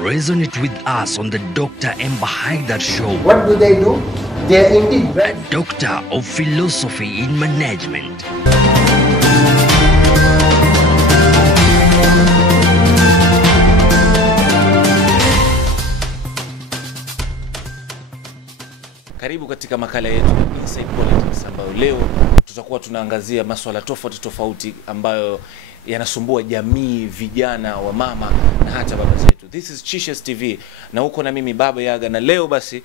Resonate with us on the Dr. Emba Haidar Show. What do? They are indeed a doctor of philosophy in management. Karibu katika makala yetu Inside Politics, ambayo leo tutakuwa tunaangazia masuala tofauti ambayo yanasumbua jamii, vijana, wa mama na hata baba zetu. This is Chishes TV na uko na mimi Baba Yaga, na leo basi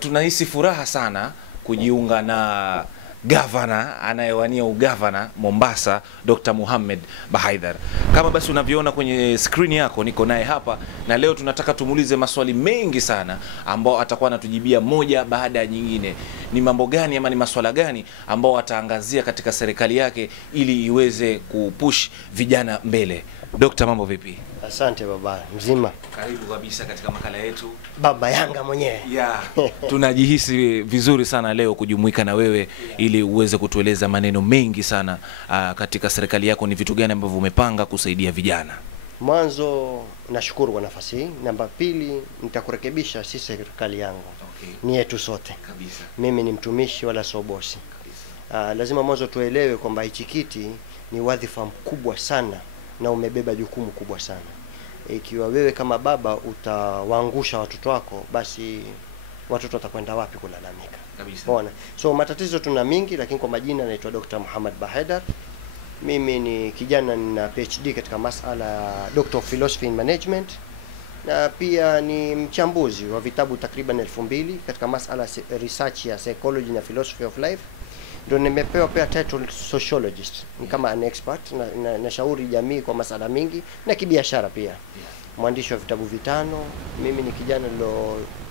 tunahisi furaha sana kujiunga na Governor anayewania ugavana Mombasa, Dr. Mohamed Bahaidar. Kama basi unavyoona kwenye screen yako, niko naye hapa, na leo tunataka tumuulize maswali mengi sana ambao atakuwa anatujibia moja baada ya nyingine. Ni mambo gani ama ni maswala gani ambao ataangazia katika serikali yake ili iweze kupush vijana mbele. Dr. mambo vipi? Asante baba, mzima. Karibu kabisa katika makala yetu Baba Yanga mwenyewe. Yeah. Tunajihisi vizuri sana leo kujumuika na wewe ili uweze kutueleza maneno mengi sana katika serikali yako. Ni vitu gani ambavyo umepanga kusaidia vijana? Mwanzo nashukuru kwa nafasi hii. Namba pili, nitakurekebisha, si serikali yangu. Okay. Ni yetu sote. Kabisa. Mimi ni mtumishi wala sio bosi. Kabisa. Lazima mwanzo tuelewe kwamba hichi kiti ni wadhifa mkubwa sana na umebeba jukumu kubwa sana. Ikiwa wewe kama baba utawaangusha watoto wako, basi watoto watakwenda wapi kulalamika? Kabisa. Bona. So matatizo tuna mingi, lakini kwa majina naitwa Dr. Mohamed Bahaidar. Mimi ni kijana na PhD katika masala Doctor of Philosophy in Management, na pia ni mchambuzi wa vitabu takriban 2000 katika masala research ya psychology na philosophy of life. Ndio nimepewa pia title sociologist. Ni kama an expert na shauri jamii kwa masala mingi na kibiashara pia. Mwandishi wa vitabu 5. Mimi ni kijana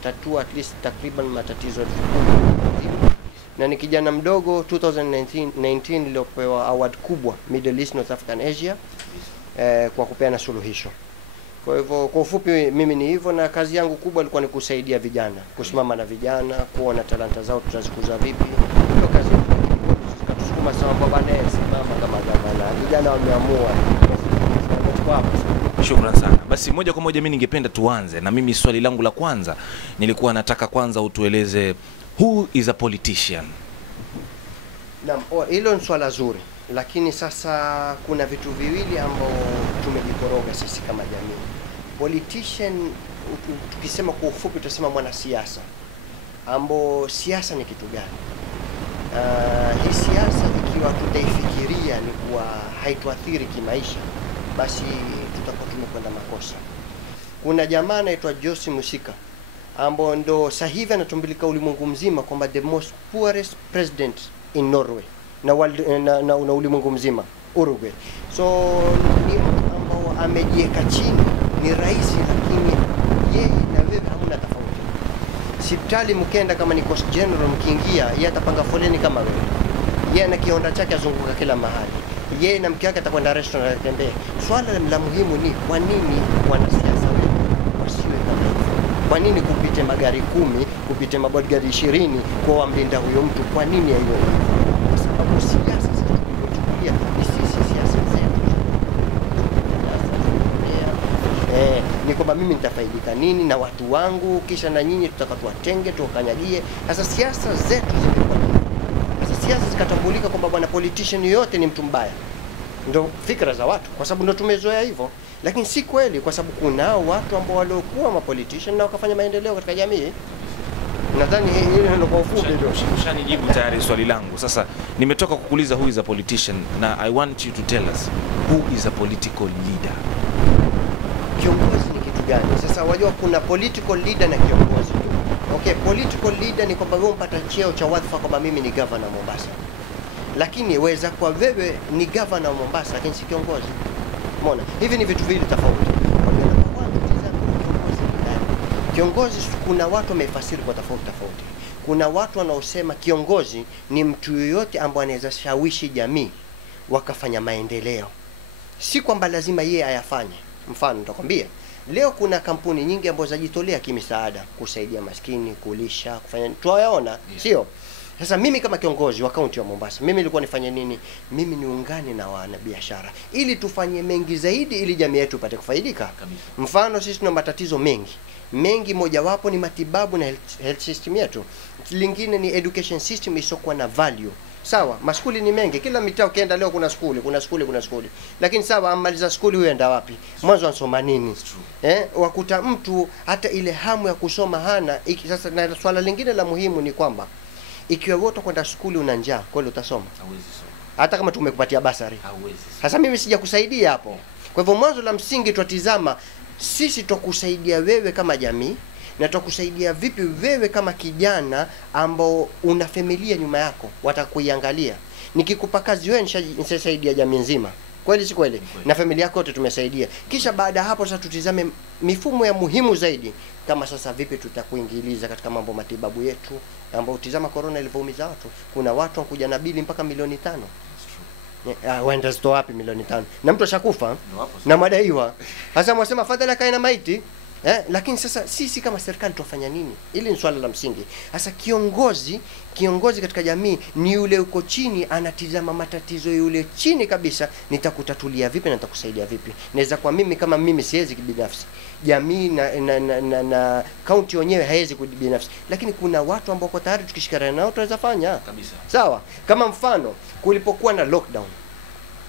tatua at least takriban matatizo 1000. Na ni kijana mdogo 2019 niliopewa award kubwa Middle East North African Asia kwa kupeana suluhisho. Kwa hivyo kwa ufupi mimi ni hivyo, na kazi yangu kubwa ilikuwa ni kusaidia vijana, kusimama na vijana, kuona talanta zao tutazikuza vipi. Ndio kazi kusukuma sawa baba naye simama kama gavana. Vijana wameamua. Shukrani sana. Basi moja kwa moja mimi ningependa tuanze, na mimi swali langu la kwanza nilikuwa nataka kwanza utueleze who is a politician. Naam, hilo ni swala zuri, lakini sasa kuna vitu viwili ambao tumejikoroga sisi kama jamii. Politician tukisema kwa ufupi tutasema mwanasiasa. Ambao siasa ni kitu gani? Hii siasa ikiwa tutaifikiria ni kuwa haituathiri kimaisha, basi tutakuwa tumekwenda makosa. Kuna jamaa anaitwa Jose Musika ambao ndo sasa hivi anatumbulika ulimwengu mzima kwamba the most poorest president in Norway na ulimwengu mzima, Uruguay. So ni mtu ambao amejieka chini, ni rais, lakini yeye na wewe hamna tofauti. Sipitali mkenda kama ni Coast General mkiingia, yeye atapanga foleni kama wewe. Yeye na kionda chake azunguka kila mahali. Yeye na mke wake atakwenda restaurant atembee. Swala la muhimu ni kwa nini wanasiasa wasiwe kama hivyo? Kwa nini kupite magari 10, kupite mabodyguard 20 kwa wamlinda huyo mtu? Kwa nini hiyo? Kwa sababu siasa zinachukulia ni sisi siasa zetu. Ni kwamba mimi nitafaidika nini na watu wangu, kisha na nyinyi tutakatuwatenge tukanyagie. Sasa siasa zetu zimekuwa, sasa siasa zikatambulika kwamba bwana politician yote ni mtu mbaya. Ndio fikra za watu, kwa sababu ndio tumezoea hivyo. Lakini si kweli, kwa sababu kuna watu ambao waliokuwa mapolitician na wakafanya maendeleo katika jamii. Nadhani hilo ndio kwa ufupi ndio. Ushanijibu tayari swali langu. Sasa nimetoka kukuuliza who is a politician, na I want you to tell us who is a political leader. Kiongozi ni kitu gani? Sasa wajua kuna political leader na kiongozi. Okay, political leader ni kwamba wewe unapata cheo cha wadhifa kwamba mimi ni governor Mombasa. Lakini weza kwa wewe ni governor Mombasa lakini si kiongozi. Umeona? Hivi ni vitu viwili tofauti. Kiongozi kuna watu wamefasiri kwa tofauti. Kuna watu wanaosema kiongozi ni mtu yoyote ambaye anaweza shawishi jamii wakafanya maendeleo. Si kwamba lazima yeye ayafanye. Mfano nitakwambia, leo kuna kampuni nyingi ambazo zajitolea kimisaada kusaidia maskini, kulisha, kufanya tuwaona, sio? Sasa mimi kama kiongozi wa kaunti ya Mombasa, mimi nilikuwa nifanye nini? Mimi niungane na wanabiashara ili tufanye mengi zaidi ili jamii yetu ipate kufaidika. Mfano sisi tuna matatizo mengi, mojawapo ni matibabu na health system yetu. Lingine ni education system isokuwa na value. Sawa, maskuli ni mengi. Kila mitaa ukienda leo kuna skuli. Lakini sawa, amaliza skuli huenda wapi? Mwanzo ansoma nini? Wakuta mtu hata ile hamu ya kusoma hana. Sasa na swala lingine la muhimu ni kwamba ikiwa wote kwenda skuli una njaa, kweli utasoma? Hauwezi soma. Hata kama tumekupatia basari. Hauwezi. Sasa mimi sija kusaidia hapo. Kwa hivyo mwanzo la msingi tutazama sisi tukusaidia wewe kama jamii na tukusaidia vipi wewe kama kijana ambao una familia nyuma yako watakuiangalia. Nikikupa kazi wewe nisaidia jamii nzima. Kweli si kweli? Na familia yako yote tumesaidia. Kisha baada hapo sasa tutizame mifumo ya muhimu zaidi kama sasa vipi tutakuingiliza katika mambo matibabu yetu ambao utizama corona ilivyoumiza watu. Kuna watu wakuja na bili mpaka milioni 5. Waenda zito wapi milioni 5? Na mtu ashakufa na madaiwa. Sasa mwasema fadhila kae na maiti. Lakini sasa sisi kama serikali tufanya nini? Ili ni swala la msingi. Sasa kiongozi katika jamii ni yule uko chini anatizama matatizo yule chini kabisa, nitakutatulia vipi na nitakusaidia vipi. Naweza kwa mimi kama mimi siwezi kibinafsi. Jamii na county wenyewe haiwezi kibinafsi. Lakini kuna watu ambao kwa tayari tukishikana nao tunaweza fanya. Kabisa. Sawa? Kama mfano kulipokuwa na lockdown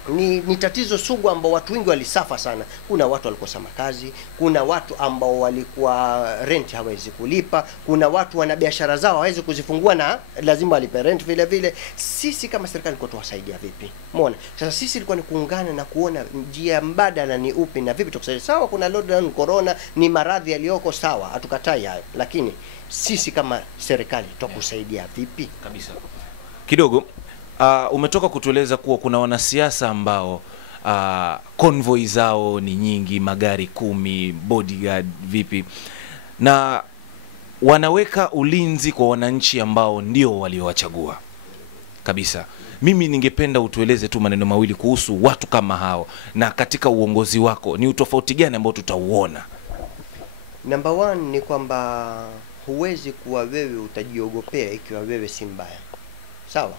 ni tatizo sugu ambao watu wengi walisafa sana. Kuna watu walikosa makazi, kuna watu ambao walikuwa rent hawezi kulipa, kuna watu wana biashara zao hawezi kuzifungua na lazima walipe rent vile vile. Sisi kama serikali kwa tuwasaidia vipi? Umeona? Sasa sisi ilikuwa ni kuungana na kuona njia mbadala ni upi na vipi tukusaidia. Sawa, kuna lockdown, corona ni maradhi yaliyoko, sawa, hatukatai hayo. Lakini sisi kama serikali tukusaidia vipi? Kabisa. Kidogo umetoka kutueleza kuwa kuna wanasiasa ambao convoy zao ni nyingi, magari 10, bodyguard vipi, na wanaweka ulinzi kwa wananchi ambao ndio waliowachagua. Kabisa. Mimi ningependa utueleze tu maneno mawili kuhusu watu kama hao, na katika uongozi wako ni utofauti gani ambao tutauona? Number 1 ni kwamba huwezi kuwa wewe utajiogopea ikiwa wewe si mbaya. Sawa?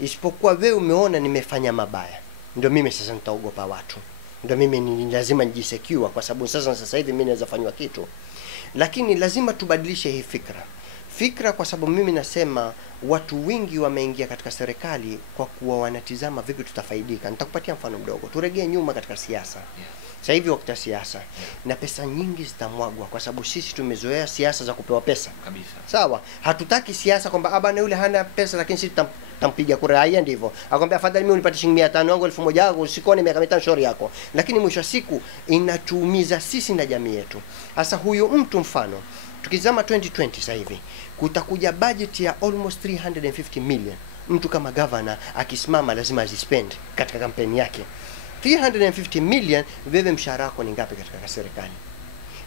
Isipokuwa wewe umeona nimefanya mabaya, ndio mimi sasa nitaogopa watu, ndio mimi ni lazima nijisecure kwa sababu sasa hivi mimi naweza fanywa kitu. Lakini lazima tubadilishe hii fikra kwa sababu mimi nasema watu wengi wameingia katika serikali kwa kuwa wanatizama vipi tutafaidika. Nitakupatia mfano mdogo. Turegee nyuma katika siasa. Sasa hivi wakati siasa na pesa nyingi zitamwagwa kwa sababu sisi tumezoea siasa za kupewa pesa. Kabisa. Sawa? Hatutaki siasa kwamba bana yule hana pesa lakini sisi tutampiga kura haya ndivyo. Akwambia afadhali mimi unipatie shilingi 500 yangu 1000 yangu usikone miaka 5 shauri yako. Lakini mwisho wa siku inatuumiza sisi na jamii yetu. Sasa huyo mtu mfano tukizama 2020 sasa hivi kutakuja budget ya almost 350 million. Mtu kama governor akisimama lazima azispend katika kampeni yake. 350 million, wewe mshahara wako ni ngapi katika serikali?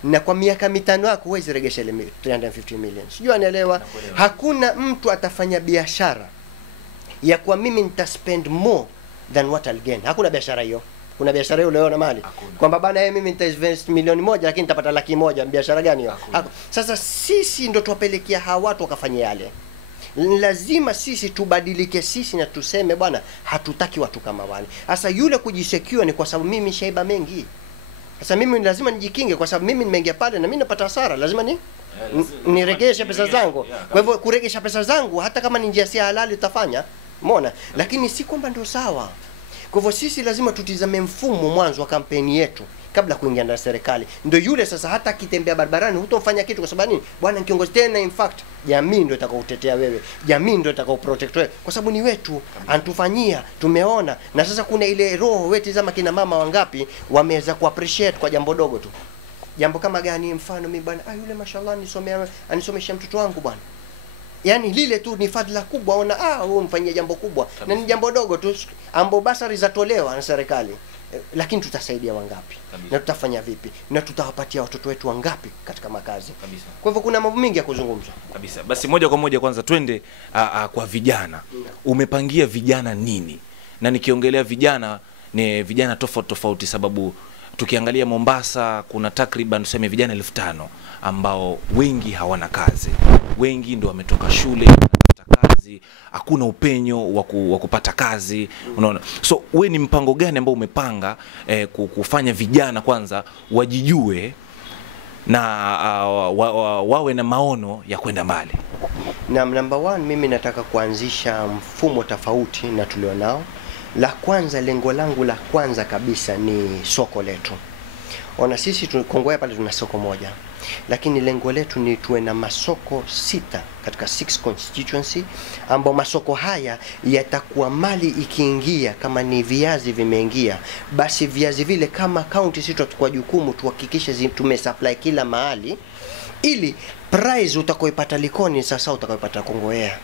Na kwa miaka 5 yako huwezi regesha ile 350 million. Sijui anaelewa. Hakuna mtu atafanya biashara ya kwa mimi nitaspend more than what I'll gain. Hakuna biashara hiyo. Kuna biashara hiyo leo na mali. Kwamba bana mimi nitainvest milioni 1 lakini nitapata 100,000. Biashara gani hiyo? Sasa sisi ndo tuwapelekea hawa watu wakafanya yale. Lazima sisi tubadilike sisi na tuseme bwana hatutaki watu kama wale. Sasa yule kujisecure ni kwa sababu mimi shaiba mengi. Sasa mimi lazima nijikinge kwa sababu mimi nimeingia pale na mimi napata hasara. Lazima niregeshe pesa zangu. Kwa hivyo kuregesha pesa zangu hata kama ni njia si halali utafanya. Umeona? Lakini si kwamba ndio sawa. Kwa hivyo sisi lazima tutizame mfumo mwanzo wa kampeni yetu kabla kuingia ndani ya serikali. Ndio yule sasa hata akitembea barabarani hutomfanya kitu kwa sababu nini? Bwana kiongozi tena in fact jamii ndio itakaokutetea wewe. Jamii ndio itakaoprotect wewe kwa sababu ni wetu, antufanyia, tumeona. Na sasa kuna ile roho wewe tizama kina mama wangapi wameweza kuappreciate kwa jambo dogo tu. Jambo kama gani? Mfano mimi bwana yule mashallah anisomesha mtoto wangu bwana. Yaani lile tu ni fadhila kubwa, ona wewe mfanyia jambo kubwa. Na ni jambo dogo tu ambapo basari zatolewa na serikali. Lakini tutasaidia wangapi? Kabisa. Na tutafanya vipi? Na tutawapatia watoto wetu wangapi katika makazi? Kabisa. Kwa hivyo kuna mambo mengi ya kuzungumza. Kabisa. Basi moja kwa moja kwanza twende kwa vijana. Umepangia vijana nini? Na nikiongelea vijana ni vijana tofauti sababu tukiangalia Mombasa kuna takriban tuseme vijana 5,000 ambao wengi hawana kazi. Wengi ndio wametoka shule wanatafuta kazi kazi, hakuna upenyo wa kupata kazi, unaona. So we ni mpango gani ambao umepanga kufanya vijana kwanza wajijue na wawe na maono ya kwenda mbali? Na number one, mimi nataka kuanzisha mfumo tofauti na tulionao. La kwanza, lengo langu la kwanza kabisa ni soko letu. Ona, sisi Kongowea pale tuna soko moja, lakini lengo letu ni tuwe na masoko 6 katika 6 constituency, ambao masoko haya yatakuwa mali ikiingia, kama ni viazi vimeingia, basi viazi vile kama county sisi tutakuwa jukumu tuhakikishe tumesupply kila mahali, ili price utakoipata Likoni sasa utakoipata Kongowea,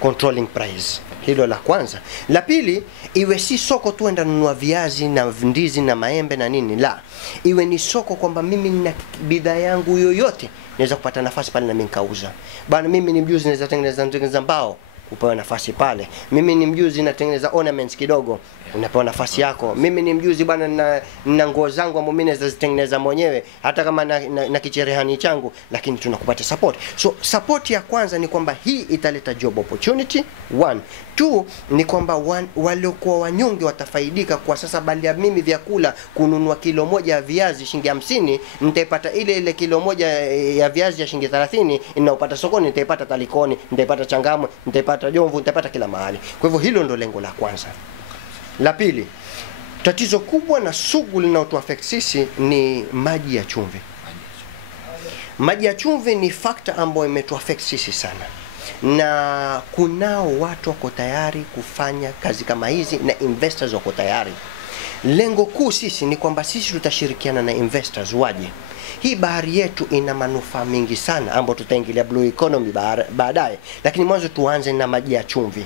controlling price. Hilo la kwanza. La pili, iwe si soko tu enda nunua viazi na ndizi na maembe na nini, la, iwe ni soko kwamba mimi nina bidhaa yangu yoyote naweza kupata nafasi pale na mimi nikauza. Bana, mimi ni mjuzi naweza tengeneza mbao, upewe nafasi pale. Mimi ni mjuzi natengeneza ornaments kidogo, unapewa nafasi yako. Mimi ni mjuzi bwana na nguo zangu ambazo mimi naweza zitengeneza mwenyewe hata kama na kicherehani changu, lakini tunakupata support. So support ya kwanza ni kwamba hii italeta job opportunity 1. 2 ni kwamba waliokuwa wanyonge watafaidika. Kwa sasa bali ya mimi vyakula kununua kilo moja ya viazi shilingi 50, nitaipata ile kilo moja ya viazi ya shilingi 30 inaopata sokoni, nitaipata Talikoni, nitaipata Changamwe, nitaipata Jomvu, nitapata kila mahali. Kwa hivyo hilo ndo lengo la kwanza. La pili, tatizo kubwa na sugu linalotuaffect sisi ni maji ya chumvi. Maji ya chumvi ni factor ambayo imetuaffect sisi sana, na kunao watu wako tayari kufanya kazi kama hizi na investors wako tayari. Lengo kuu sisi ni kwamba sisi tutashirikiana na investors waje. Hii bahari yetu ina manufaa mingi sana ambapo tutaingilia blue economy baadaye, lakini mwanzo tuanze na maji ya chumvi.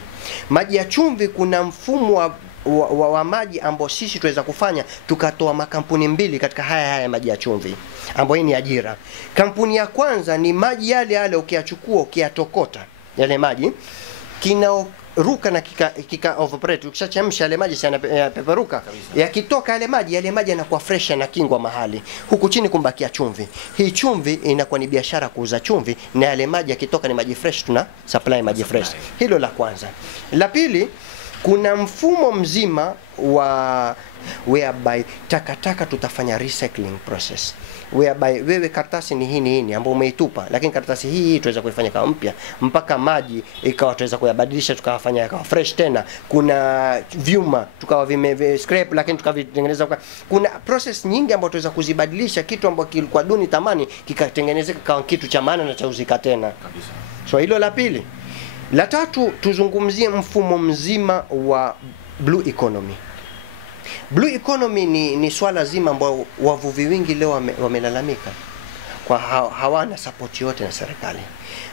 Maji ya chumvi, kuna mfumo wa maji ambao sisi tuweza kufanya, tukatoa makampuni 2 katika haya maji ya chumvi, ambao hii ni ajira. Kampuni ya kwanza ni maji yale ukiyachukua ukiyatokota yale maji ruka na kika evaporate, ukishachemsha yale maji sana peperuka, yakitoka yale maji yanakuwa fresh na kingwa mahali huku chini kumbakia chumvi. Hii chumvi inakuwa ni biashara kuuza chumvi, na yale maji yakitoka ni maji fresh, tuna supply maji fresh. Hilo la kwanza. La pili, kuna mfumo mzima wa whereby takataka tutafanya recycling process, whereby wewe karatasi ni hii ambayo umeitupa, lakini karatasi hii tuweza kuifanya kama mpya, mpaka maji ikawa tuweza kuyabadilisha tukawafanya yakawa fresh tena. Kuna vyuma tukawa scrap lakini tukavitengeneza. Kuna process nyingi ambazo tuweza kuzibadilisha kitu ambacho kilikuwa duni tamani kikatengenezeka kama kitu cha maana na cha uzika tena kabisa. So hilo la pili. La tatu, tuzungumzie mfumo mzima wa blue economy. Blue economy ni swala zima ambao wavuvi wengi leo wamelalamika kwa hawana support yote na serikali.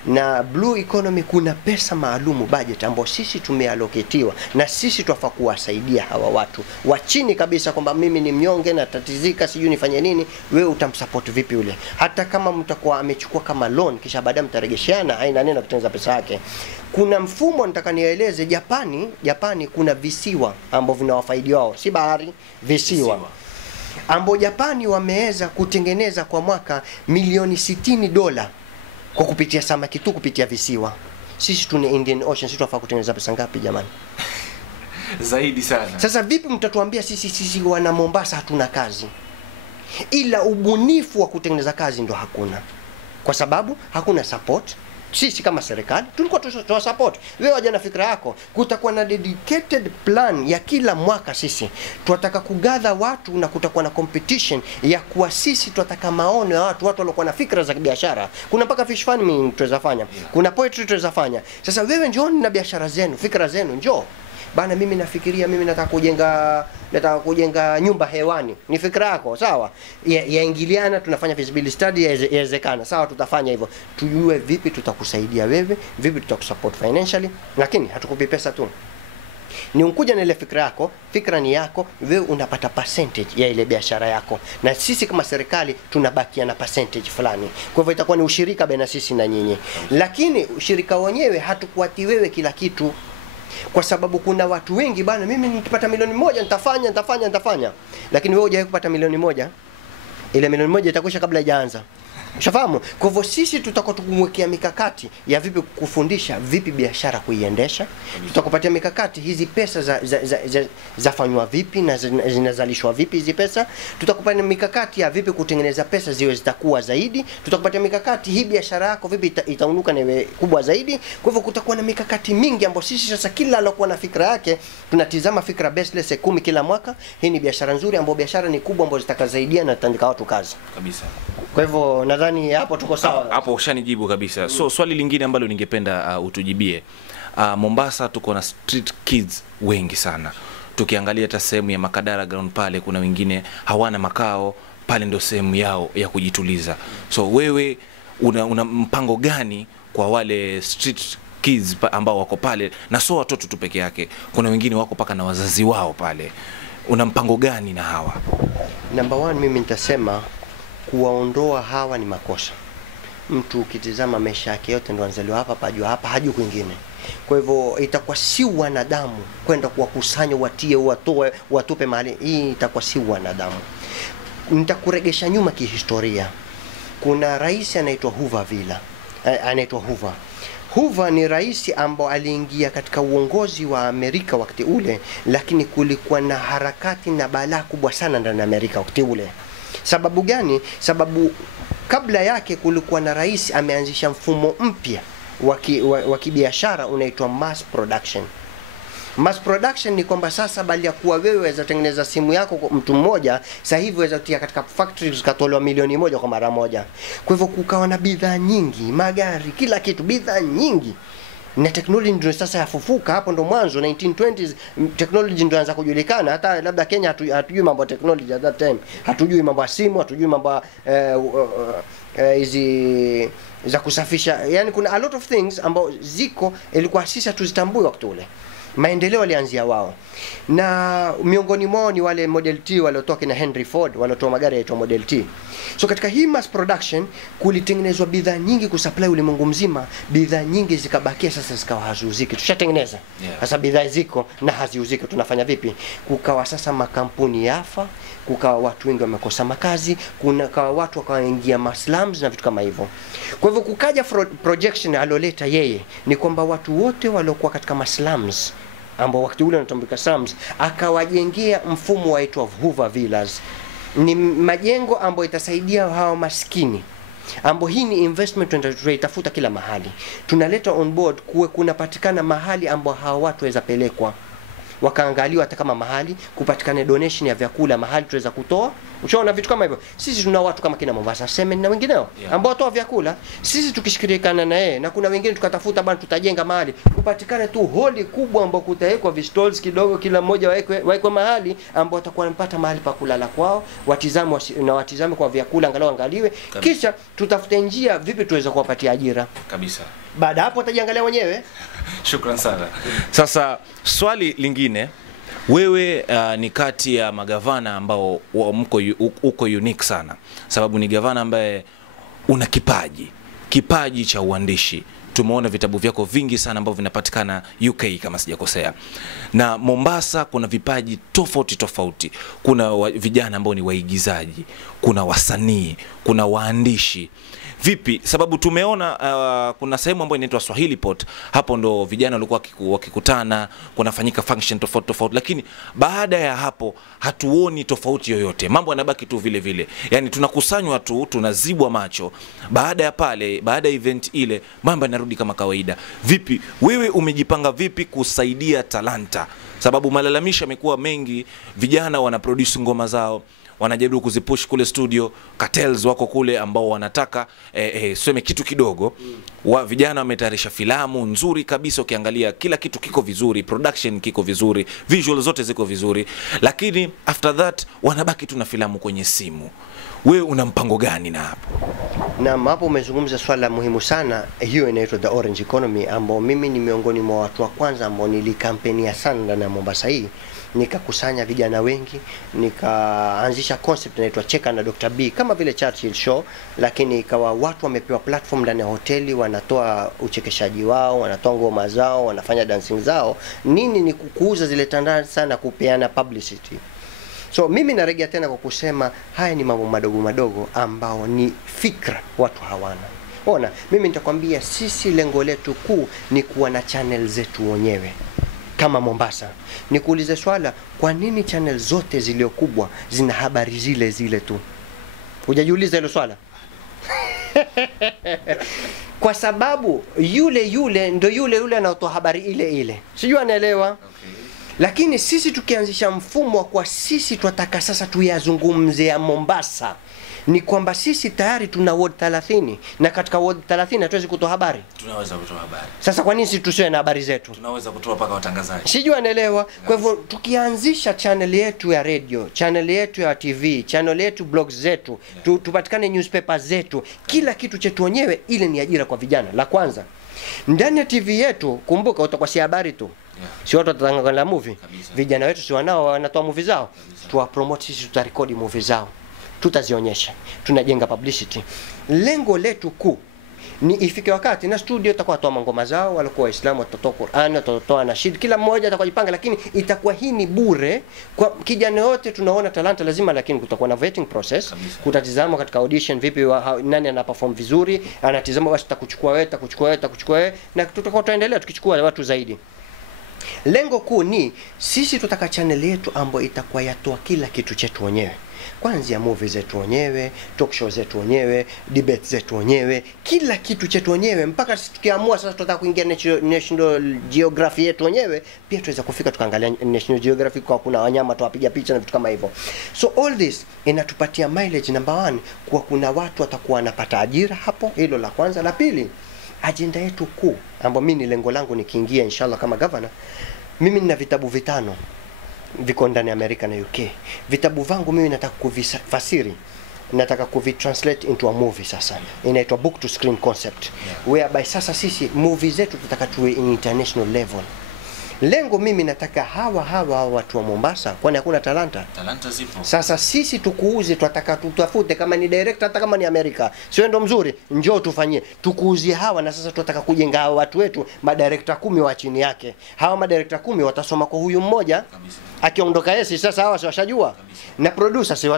Na blue economy kuna pesa maalumu, budget ambao sisi tumeallocatiwa, na sisi twafaa kuwasaidia hawa watu wa chini kabisa, kwamba mimi ni mnyonge na tatizika sijui nifanye nini, wewe utamsupport vipi ule, hata kama mtakuwa amechukua kama loan kisha baadaye mtaregeshiana, haina neno kutengeneza pesa yake. Kuna mfumo nataka nieleze, Japani kuna visiwa ambao vinawafaidi wao, si bahari, visiwa ambao Japani wameweza kutengeneza kwa mwaka milioni $60 kwa kupitia samaki tu, kupitia visiwa. Sisi tuna Indian Ocean, sisi tunafaa kutengeneza pesa ngapi jamani? Zaidi sana. Sasa vipi mtatuambia sisi wana Mombasa hatuna kazi? Ila ubunifu wa kutengeneza kazi ndo hakuna, kwa sababu hakuna support. Sisi kama serikali tulikuwa tutoa support. Wewe waje na fikra yako, kutakuwa na dedicated plan ya kila mwaka. Sisi tunataka kugather watu na kutakuwa na competition ya kuwa sisi tunataka maono ya watu waliokuwa na fikra za biashara. Kuna mpaka fish farming tunaweza fanya, kuna poetry tunaweza fanya. Sasa wewe njooni na biashara zenu, fikra zenu, njoo bana, mimi nafikiria, mimi nataka kujenga nyumba hewani. Ni fikra yako, sawa? Yaingiliana, tunafanya feasibility study, yawezekana, sawa, tutafanya hivyo. Tujue vipi tutakusaidia wewe, vipi tutakusupport financially, lakini hatukupi pesa tu. Ni unkuja na ile fikra yako, fikra ni yako, wewe unapata percentage ya ile biashara yako, na sisi kama serikali tunabakia na percentage fulani. Kwa hivyo itakuwa ni ushirika baina sisi na nyinyi, lakini ushirika wenyewe hatukuati wewe kila kitu. Kwa sababu kuna watu wengi bana, mimi nikipata milioni 1 nitafanya, lakini wewe hujawahi kupata milioni 1. Ile milioni 1 itakwisha kabla haijaanza. Ushafahamu? Kwa hivyo sisi tutakuwa tukumwekea mikakati ya vipi kufundisha vipi biashara kuiendesha. Tutakupatia mikakati hizi pesa zafanywa vipi na zinazalishwa vipi hizi pesa. Tutakupatia mikakati ya vipi kutengeneza pesa ziwe zitakuwa zaidi. Tutakupatia mikakati hii biashara yako vipi itaunuka na iwe kubwa zaidi. Kwa hivyo kutakuwa na mikakati mingi ambayo sisi sasa kila alokuwa na fikra yake tunatizama fikra baseless 10 kila mwaka. Hii ni biashara nzuri ambayo biashara ni kubwa ambayo zitakazaidia na tandika watu kazi. Kabisa. Kwa hivyo nadhani hapo tuko sawa. Hapo ushanijibu kabisa. So swali lingine ambalo ningependa utujibie. Mombasa tuko na street kids wengi sana. Tukiangalia hata sehemu ya Makadara ground pale kuna wengine hawana makao, pale ndio sehemu yao ya kujituliza. So wewe una mpango gani kwa wale street kids ambao wako pale, na sio watoto tu peke yake, kuna wengine wako paka na wazazi wao pale. Una mpango gani na hawa? Number 1 mimi nitasema kuwaondoa hawa ni makosa. Mtu ukitizama maisha yake yote ndo anzaliwa hapa, pajua hapa, hajui kwingine. Kwa hivyo itakuwa si wanadamu kwenda kuwakusanya watie watupe mahali. Hii itakuwa si wanadamu. Nitakuregesha nyuma kihistoria. Kuna rais anaitwa Hoover. Hoover ni rais ambao aliingia katika uongozi wa Amerika wakati ule, lakini kulikuwa na harakati na balaa kubwa sana ndani ya Amerika wakati ule. Sababu gani? Sababu kabla yake kulikuwa na rais ameanzisha mfumo mpya wa kibiashara unaitwa mass production. Mass production ni kwamba sasa bali ya kuwa wewe waweza tengeneza simu yako kwa mtu mmoja, sasa hivi waweza kutia katika factories zikatolewa milioni 1 kwa mara moja. Kwa hivyo kukawa na bidhaa nyingi, magari, kila kitu, bidhaa nyingi. Na technology ndio sasa yafufuka. Hapo ndo mwanzo 1920s technology ndio inaanza kujulikana. Hata labda Kenya hatujui mambo ya technology at that time. Hatujui mambo ya simu, hatujui mambo hizi za kusafisha. Yani kuna a lot of things ambao ziko ilikuwa sisi hatuzitambui wakati ule. Maendeleo yalianzia wao. Na miongoni mwao ni wale Model T waliotoka na Henry Ford waliotoa magari yaitwa Model T. So katika hii mass production kulitengenezwa bidhaa nyingi kusupply ulimwengu mzima, bidhaa nyingi zikabakia sasa zikawa haziuziki. Tushatengeneza. Sasa bidhaa ziko na haziuziki, tunafanya vipi? Kukawa sasa makampuni yafa, kukawa watu wengi wamekosa makazi, kukawa watu wakaingia maslums na vitu kama hivyo. Kwa hivyo kukaja projection aloleta yeye ni kwamba watu wote waliokuwa katika maslums ambao wakati ule wanatambulika slums, akawajengea mfumo waitwa Hoover Villas. Ni majengo ambayo itasaidia hao maskini, ambao hii ni investment tunaitafuta kila mahali. Tunaleta on board kuwe kunapatikana mahali ambao hao watu waweza pelekwa wakaangaliwa, hata kama mahali kupatikana donation ya vyakula mahali tuweza kutoa. Ushaona vitu kama hivyo. Sisi tuna watu kama kina Mombasa Semen na wengineo ambao watoa vyakula. Sisi tukishirikiana na yeye, na kuna wengine tukatafuta bwana tutajenga mahali kupatikane tu holi kubwa ambao kutawekwa vistalls kidogo, kila mmoja waekwe mahali ambao watakuwa wanapata mahali pa kulala kwao, watizame kwa vyakula angalau angaliwe. Kisha tutafute njia vipi tuweza kuwapatia ajira. Kabisa. Baada hapo watajiangalia wenyewe. Shukran sana. Sasa swali lingine, wewe ni kati ya magavana ambao uko unique sana, sababu ni gavana ambaye una kipaji cha uandishi. Tumeona vitabu vyako vingi sana ambavyo vinapatikana UK kama sijakosea. Na Mombasa kuna vipaji tofauti. Kuna vijana ambao ni waigizaji, kuna wasanii, kuna waandishi. Vipi? Sababu tumeona kuna sehemu ambayo inaitwa Swahili Pot. Hapo ndo vijana walikuwa wakikutana, kunafanyika function tofauti, lakini baada ya hapo hatuoni tofauti yoyote. Mambo yanabaki tu vile vile. Yaani tunakusanywa tu, tunazibwa macho. Baada ya pale, baada ya event ile, mambo yanarudi kama kawaida. Vipi? Wewe umejipanga vipi kusaidia talanta? Sababu malalamisho yamekuwa mengi, vijana wana produce ngoma zao, wanajaribu kuzipush kule studio, cartels wako kule ambao wanataka sema kitu kidogo. Vijana wametayarisha filamu nzuri kabisa, ukiangalia kila kitu kiko vizuri, production kiko vizuri, visual zote ziko vizuri, lakini after that wanabaki tu na filamu kwenye simu. Wewe una mpango gani na hapo? Na hapo umezungumza swala muhimu sana, hiyo inaitwa the orange economy, ambao mimi ni miongoni mwa watu wa kwanza ambao nilikampenia sana ndani ya Mombasa hii. Nikakusanya vijana wengi, nikaanzisha concept inaitwa Cheka na Dr. B kama vile Churchill Show, lakini ikawa watu wamepewa platform ndani ya hoteli, wanatoa uchekeshaji wao, wanatoa ngoma zao, wanafanya dancing zao. Nini ni kukuza zile tandaza sana, kupeana publicity. So mimi narejea tena kwa kusema haya ni mambo madogo madogo ambao ni fikra watu hawana. Ona, mimi nitakwambia sisi lengo letu kuu ni kuwa na channel zetu wenyewe. Kama Mombasa, nikuulize swala, kwa nini channel zote zilio kubwa zina habari zile zile tu? Hujajiuliza hilo swala? Kwa sababu yule ndo yule anaotoa habari ile ile. Sijui anaelewa? Okay. Lakini sisi tukianzisha mfumo kwa sisi tunataka sasa tuyazungumze ya Mombasa, ni kwamba sisi tayari tuna ward 30 na katika ward 30 hatuwezi kutoa habari. Tunaweza kutoa habari. Sasa kwa nini sisi tusiwe na habari zetu? Tunaweza kutoa paka watangazaji. Sijui anaelewa. Kwa hivyo tukianzisha channel yetu ya radio, channel yetu ya TV, channel yetu blogs zetu, tupatikane newspaper zetu, kila kitu chetu wenyewe, ile ni ajira kwa vijana. La kwanza, ndani ya TV yetu kumbuka utakuwa si habari tu. Si watu watatangaza movie. Vijana wetu si wanao wanatoa movie zao. Tuwa promote sisi, tutarekodi movie zao, tutazionyesha, tunajenga publicity. Lengo letu kuu ni ifike wakati na studio itakuwa toa ngoma zao, walikuwa Waislamu watatoa Qur'an, watatoa nashid, kila mmoja atakajipanga, lakini itakuwa hii ni bure kwa kijana wote. Tunaona talanta lazima, lakini kutakuwa na vetting process, kutatizama katika audition vipi nani ana perform vizuri, anatizama basi tutakuchukua wewe, na tutakuwa tuendelea tukichukua watu zaidi. Lengo kuu ni sisi tutaka channel yetu ambayo itakuwa yatoa kila kitu chetu wenyewe. Kuanzia movie zetu wenyewe, talk show zetu wenyewe, debate zetu wenyewe, kila kitu chetu wenyewe, mpaka tukiamua sasa tunataka kuingia National Geography yetu wenyewe, pia tuweza kufika tukaangalia National Geography kwa kuna wanyama tuwapiga picha na vitu kama hivyo. So all this inatupatia mileage number 1 kwa kuna watu watakuwa wanapata ajira hapo. Hilo la kwanza. La pili, agenda yetu kuu ambayo mimi ni lengo langu nikiingia inshallah kama governor, mimi nina vitabu 5 viko ndani ya Amerika na UK. Vitabu vangu mimi nataka kuvifasiri, nataka kuvitranslate into a movie sasa. Inaitwa book to screen concept. Whereby sasa sisi movie zetu tutaka tuwe in international level. Lengo mimi nataka hawa watu wa Mombasa, kwani hakuna talanta zipo. Sasa sisi tukuuze, tunataka tutafute kama ni director, hata kama ni Amerika, sio ndo mzuri, njoo tufanyie, tukuuzie hawa. Na sasa tunataka kujenga hawa watu wetu madirector 10 wa chini yake. Hawa madirector 10 watasoma kwa huyu mmoja kabisa. Akiondoka yeye sasa hawa si washajua na producer si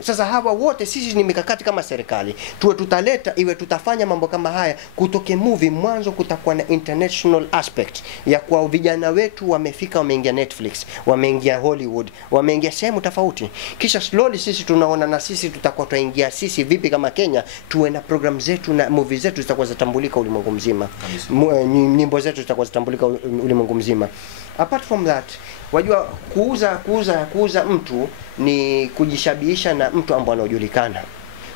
sasa hawa wote sisi ni mikakati kama serikali tutaleta iwe tutafanya mambo kama haya kutoke movie mwanzo. Kutakuwa na international aspect ya kwa vijana wetu wamefika, wameingia Netflix, wameingia Hollywood, wameingia sehemu tofauti, kisha slowly sisi tunaona na sisi tutakuwa tuingia sisi vipi kama Kenya, tuwe na program zetu na movie zetu zitakuwa zitambulika ulimwengu mzima, nyimbo zetu zitakuwa zitambulika ulimwengu mzima. Apart from that, wajua kuuza mtu ni kujishabihisha na mtu ambaye anajulikana.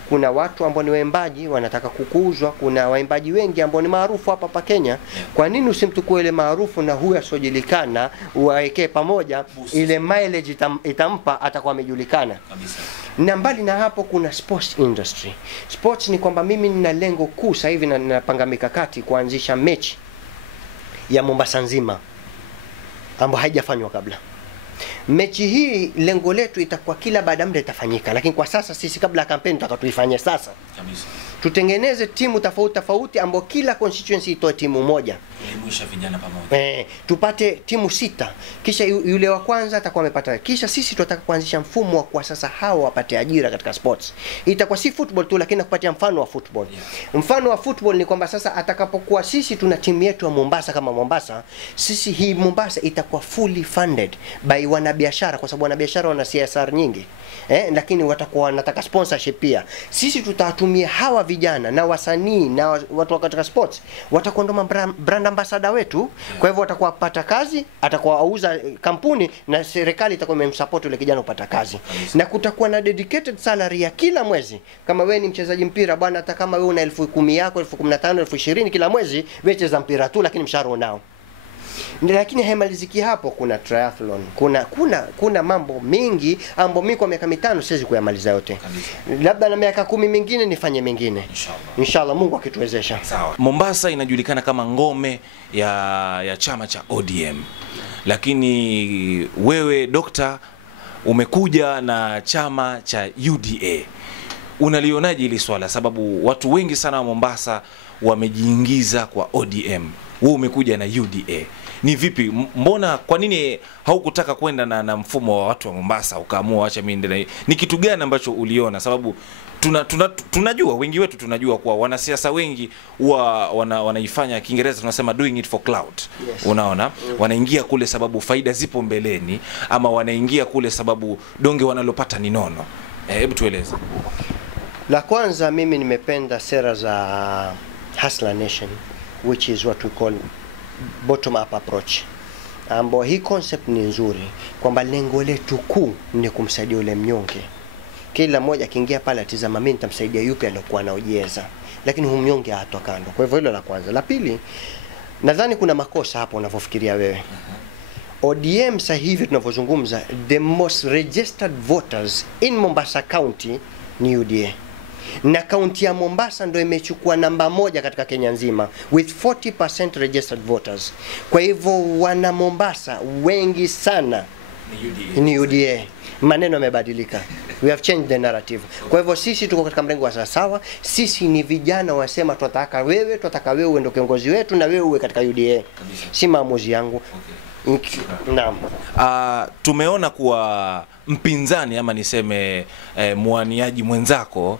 Kuna watu ambao ni waimbaji wanataka kukuuzwa, kuna waimbaji wengi ambao ni maarufu hapa Kenya. Kwa nini usimtukue ile maarufu na huyu asiojulikana uwaekee pamoja, ile mileage itampa atakuwa amejulikana kabisa. Na mbali na hapo kuna sports industry. Sports ni kwamba mimi nina lengo kuu sasa hivi na ninapanga mikakati kuanzisha mechi ya Mombasa nzima ambayo haijafanywa kabla. Mechi hii lengo letu itakuwa kila baada muda itafanyika, lakini kwa sasa sisi kabla ya kampeni tutaka tuifanye sasa kabisa. Tutengeneze timu tofauti ambao kila constituency itoe timu moja, elimisha vijana pamoja. Tupate timu 6, kisha yule wa kwanza atakuwa amepata. Kisha sisi tunataka kuanzisha mfumo wa kwa sasa hao wapate ajira katika sports. Itakuwa si football tu, lakini kupatia mfano wa football. Mfano wa football ni kwamba sasa atakapokuwa sisi tuna timu yetu ya Mombasa kama Mombasa, sisi hii Mombasa itakuwa fully funded by wanabiashara, kwa sababu wanabiashara wana CSR nyingi. Lakini watakuwa wanataka sponsorship pia. Sisi tutawatumia hawa vijana na wasanii na watu katika sports, watakuwa ndo brand ambassador wetu. Kwa hivyo watakuwa pata kazi, atakuwa auza kampuni na serikali itakuwa imemsupport yule kijana kupata kazi. Na kutakuwa na dedicated salary ya kila mwezi. Kama wewe ni mchezaji mpira bwana, hata kama wewe una 10,000 yako, 15,000, 20,000 kila mwezi, wewe cheza mpira tu, lakini mshahara unao. Lakini haimaliziki hapo, kuna triathlon, kuna mambo mengi ambapo mimi kwa miaka 5 siwezi kuyamaliza yote. Labda na miaka 10 mingine nifanye mengine. Inshallah Mungu akituwezesha. Sawa. Mombasa inajulikana kama ngome ya chama cha ODM. Lakini wewe Dokta umekuja na chama cha UDA. Unalionaje hili swala? Sababu watu wengi sana wa Mombasa wamejiingiza kwa ODM. Wewe umekuja na UDA. ni vipi? Mbona kwa nini haukutaka kwenda na mfumo wa watu wa Mombasa ukaamua acha mimi ndio? Ni kitu gani ambacho uliona? Sababu tunajua wengi wetu tunajua kwa wanasiasa wengi wanaifanya, Kiingereza tunasema doing it for clout. Yes. Unaona? Wanaingia kule sababu faida zipo mbeleni, ama wanaingia kule sababu donge wanalopata ni nono. Hebu tueleze. La kwanza, mimi nimependa sera za Hustler Nation, which is what we call bottom up approach. Ambo hii concept ni nzuri kwamba lengo letu kuu ni kumsaidia yule mnyonge. Kila mmoja akiingia pale atizama mimi nitamsaidia yupi alokuwa anaojeza, lakini huyo mnyonge hato kando. Kwa hivyo hilo la kwanza. La pili, nadhani kuna makosa hapo unavyofikiria wewe. ODM sasa hivi tunavyozungumza, the most registered voters in Mombasa County ni UDA. Na kaunti ya Mombasa ndio imechukua namba 1 katika Kenya nzima with 40% registered voters. Kwa hivyo wana Mombasa wengi sana ni UDA. Maneno yamebadilika. We have changed the narrative. Kwa hivyo sisi tuko katika mrengo wa sawa. Sisi ni vijana wasema tunataka wewe uwe ndio kiongozi wetu na wewe uwe katika UDA. Si maamuzi yangu. Naam. Tumeona kuwa mpinzani ama niseme muaniaji mwenzako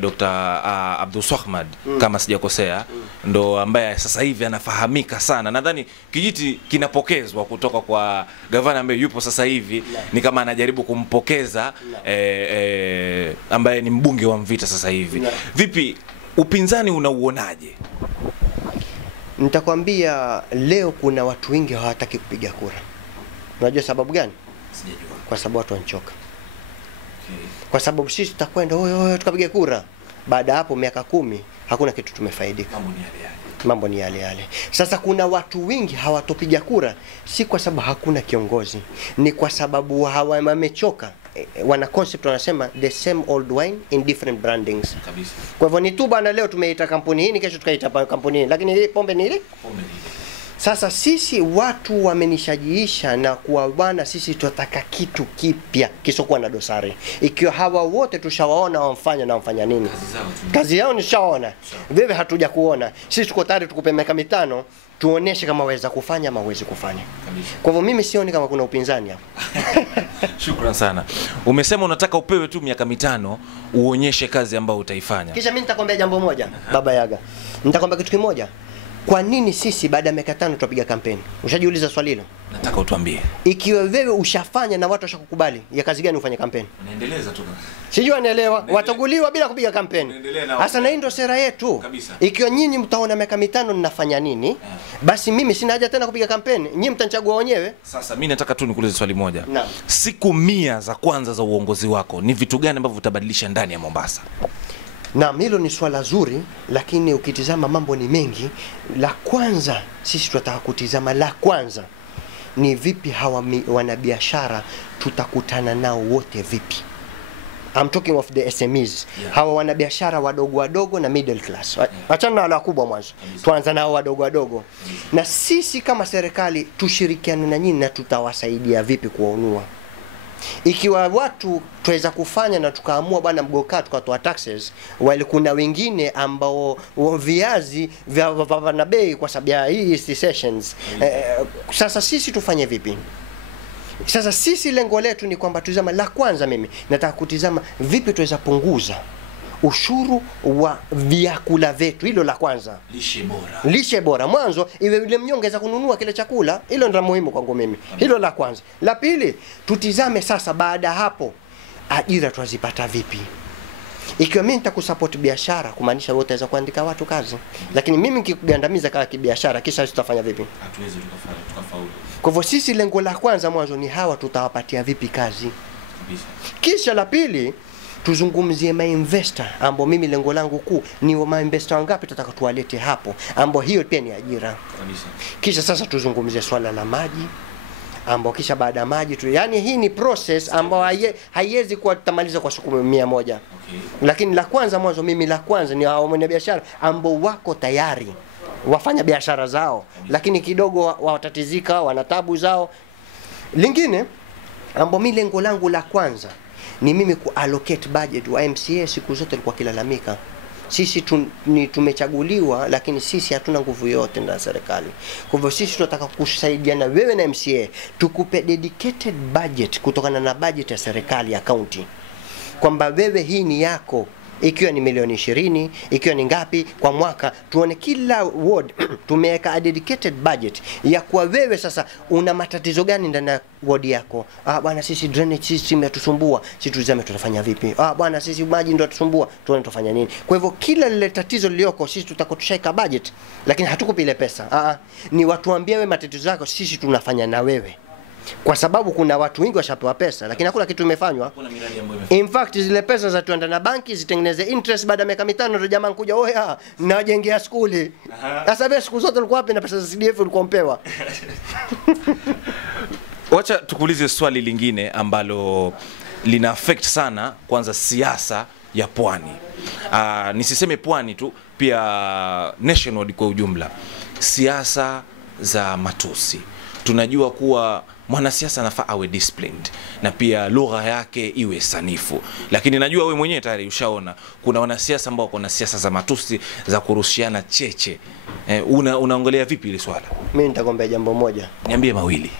Dr. Abdul Swahmad, kama sijakosea, ndo ambaye sasa hivi anafahamika sana. Nadhani kijiti kinapokezwa kutoka kwa gavana ambaye yupo sasa hivi, ni kama anajaribu kumpokeza ambaye ni mbunge wa Mvita sasa hivi. Vipi upinzani unauonaje? Nitakwambia leo kuna watu wengi hawataki kupiga kura. Unajua sababu gani? Sijajua. Kwa sababu watu wanachoka. Kwa sababu sisi tutakwenda tukapiga kura. Baada hapo miaka 10 hakuna kitu tumefaidika. Mambo ni yale yale. Sasa kuna watu wengi hawatopiga kura, si kwa sababu hakuna kiongozi, ni kwa sababu wamechoka. Wana concept wanasema the same old wine in different brandings. Kabisa. Kwa hivyo ni tu bana, leo tumeita kampuni hii, kesho tukaita kampuni hii, lakini hii pombe ni ile. Sasa sisi watu wamenishajiisha na kuwa bwana, sisi tunataka kitu kipya kisokuwa na dosari. Ikiwa hawa wote tushawaona wamfanya nini? Kazi yao nishaona. Wewe hatuja kuona. Sisi tuko tayari tukupe miaka 5 tuoneshe kama waweza kufanya ama huwezi kufanya. Kwa hivyo mimi sioni kama kuna upinzani hapo. Shukrani sana. Umesema unataka upewe tu miaka 5 uonyeshe kazi ambayo utaifanya. Kisha mimi nitakwambia jambo moja, Baba Yaga. Nitakwambia kitu kimoja. Kwa nini sisi baada ya miaka 5 tutapiga kampeni? Ushajiuliza swali hilo? Nataka utuambie. Ikiwa wewe ushafanya na watu washakukubali, ya kazi gani ufanye kampeni? Unaendeleza tu. Sijui anaelewa, wataguliwa bila kupiga kampeni. Hasa na ndio sera yetu. Kabisa. Ikiwa nyinyi mtaona miaka 5 ninafanya nini, basi mimi sina haja tena kupiga kampeni. Nyinyi mtanichagua wenyewe. Sasa mimi nataka tu nikuulize swali moja. Naam. Siku 100 za kwanza za uongozi wako, ni vitu gani ambavyo utabadilisha ndani ya Mombasa? Naam, hilo ni swala zuri, lakini ukitizama mambo ni mengi. La kwanza sisi tunataka kutizama, la kwanza ni vipi hawa wanabiashara tutakutana nao wote vipi. I'm talking of the SMEs. Yeah. Hawa wanabiashara wadogo na middle class. Achana na wale wakubwa mwanzo. Tuanza nao wadogo. Na sisi kama serikali tushirikiane na nyinyi na tutawasaidia vipi kuwaunua. Ikiwa watu tuweza kufanya na tukaamua bwana mgoka tukatoa taxes, wale kuna wengine ambao viazi vya na bei kwa sababu ya hii sessions. Sasa sisi tufanye vipi? Sasa sisi lengo letu ni kwamba tuzama, la kwanza mimi nataka kutizama vipi tuweza punguza ushuru wa vyakula vyetu. Hilo la kwanza. Lishe bora. Mwanzo iwe yule mnyonge za kununua kile chakula, hilo ndio muhimu kwangu mimi. Hilo la kwanza. La pili, tutizame sasa baada hapo ajira twazipata vipi. Ikiwa mimi nitakusupport biashara, kumaanisha wewe utaweza kuandika watu kazi. Lakini mimi nikikugandamiza kama kibiashara, kisha tutafanya vipi? Hatuwezi tukafaulu. Kwa hivyo sisi lengo la kwanza mwanzo ni hawa tutawapatia vipi kazi. Kisha la pili, tuzungumzie ma-investor ambao mimi lengo langu kuu ni ma-investor wangapi tutataka tuwalete hapo, ambao hiyo pia ni ajira. Kisha sasa tuzungumzie swala la maji, ambao kisha baada ya maji yani hii ni process ambao haiwezi kuwa tutamaliza kwa siku 100. Lakini la kwanza mwanzo mimi la kwanza ni hao biashara ambao wako tayari wafanya biashara zao, lakini kidogo watatizika, wana tabu zao. Lingine ambao mimi lengo langu la kwanza ni mimi kuallocate budget wa MCA. Siku zote alikuwa kilalamika Sisi tumechaguliwa, lakini sisi hatuna nguvu yote ndani ya serikali. Kwa hivyo sisi tunataka kusaidiana wewe na MCA, tukupe dedicated budget kutokana na budget ya serikali ya county, kwamba wewe hii ni yako, ikiwa ni milioni 20, ikiwa ni ngapi kwa mwaka, tuone kila ward tumeweka a dedicated budget ya kwa wewe sasa una matatizo gani ndani ya ward yako. Bwana sisi drainage system yatusumbua, sisi tuzame tutafanya vipi? Bwana sisi maji ndio yatusumbua, tuone tutafanya nini? Kwa hivyo kila lile tatizo lilioko sisi tutakotushaika budget, lakini hatukupi ile pesa. Ni watuambie wewe matatizo yako, sisi tunafanya na wewe. Kwa sababu kuna watu wengi washapewa pesa lakini hakuna kitu imefanywa. In fact zile pesa za tuenda na banki zitengeneze interest baada ya miaka 5 ndio jamaa kuja oya najengea skuli. Sasa wewe siku zote ulikuwa wapi na pesa za CDF ulikuwa mpewa? Wacha tukuulize swali lingine ambalo lina affect sana kwanza siasa ya Pwani. Nisiseme Pwani tu, pia national kwa ujumla. Siasa za matusi. Tunajua kuwa mwanasiasa anafaa awe disciplined na pia lugha yake iwe sanifu, lakini najua wewe mwenyewe tayari ushaona kuna wanasiasa ambao kuna siasa za matusi za kurushiana cheche. Unaongelea vipi ile swala? Mimi nitakwambia jambo moja. Niambie mawili.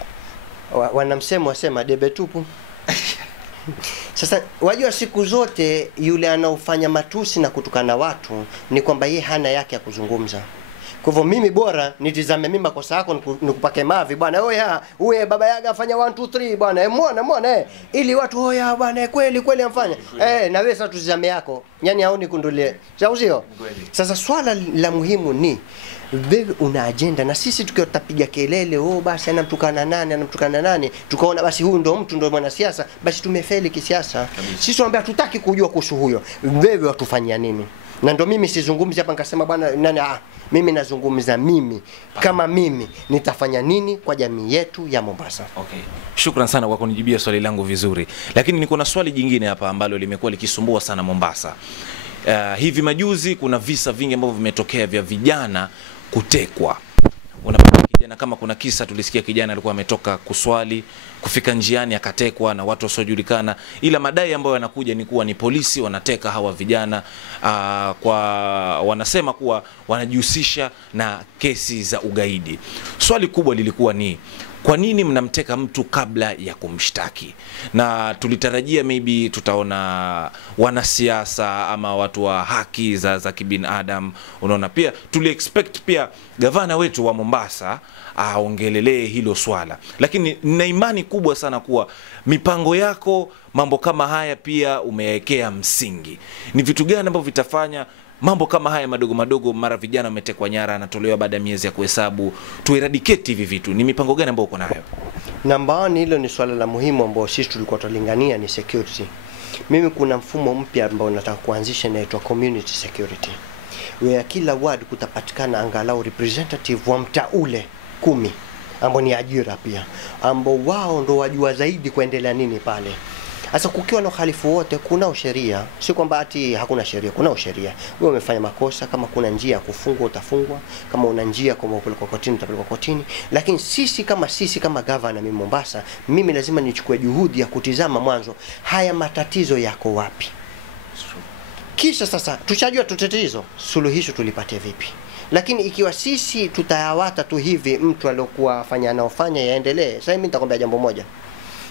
Wanamsemo wasema debe tupu. Sasa wajua siku zote yule anaofanya matusi na kutukana watu ni kwamba yeye hana yake ya kuzungumza. Kwa hivyo mimi bora nitizame mimi makosa yako nikupake mavi bwana, wewe baba yaga afanya 1 2 3 bwana, muone ili watu bwana kweli amfanya na wewe sasa tuzame yako, yani haoni kundulie sio. Sasa swala la muhimu ni wewe una agenda, na sisi tukiwa tutapiga kelele basi anamtukana nani tukaona basi huyu ndo mtu ndo mwanasiasa, basi tumefeli kisiasa. Sisi tunaambia tutaki kujua kuhusu huyo, wewe watufanyia nini? Na ndo mimi sizungumzi hapa nikasema bwana nani, mimi nazungumza mimi kama mimi nitafanya nini kwa jamii yetu ya Mombasa. Okay. Shukran sana kwa kunijibia swali langu vizuri. Lakini niko na swali jingine hapa ambalo limekuwa likisumbua sana Mombasa. Hivi majuzi kuna visa vingi ambavyo vimetokea vya vijana kutekwa. Unapata kijana, kama kuna kisa tulisikia kijana alikuwa ametoka kuswali, kufika njiani akatekwa na watu wasiojulikana, ila madai ambayo yanakuja ni kuwa ni polisi wanateka hawa vijana, wanasema kuwa wanajihusisha na kesi za ugaidi. Swali kubwa lilikuwa ni kwa nini mnamteka mtu kabla ya kumshtaki? Na tulitarajia maybe tutaona wanasiasa ama watu wa haki za kibinadamu, unaona, pia expect pia gavana wetu wa Mombasa aongelelee hilo swala. Lakini nina imani kubwa sana kuwa mipango yako mambo kama haya pia umewekea msingi. Ni vitu gani ambavyo vitafanya mambo kama haya madogo mara vijana wametekwa nyara anatolewa baada ya miezi ya kuhesabu, tu eradicate hivi vitu? Ni mipango gani ambayo uko nayo? Namba 1 hilo ni swala la muhimu ambao sisi tulikuwa tulingania ni security. Mimi kuna mfumo mpya ambao nataka kuanzisha inaitwa community security. Where kila ward kutapatikana angalau representative wa mtaa ule 10 ambao ni ajira pia, ambao wao ndo wajua zaidi kuendelea nini pale. Sasa kukiwa na uhalifu wote kuna sheria, si kwamba ati hakuna sheria, kuna sheria. Wewe umefanya makosa, kama kuna njia ya kufungwa utafungwa, kama una njia kama upelekwa kotini utapelekwa kotini. Lakini sisi kama governor mimi Mombasa, mimi lazima nichukue juhudi ya kutizama mwanzo haya matatizo yako wapi. Kisha sasa tuchajua tatizo, suluhisho tulipate vipi. Lakini ikiwa sisi tutayawata tu hivi mtu aliyokuwa anaofanya yaendelee, sasa mimi nitakwambia jambo moja.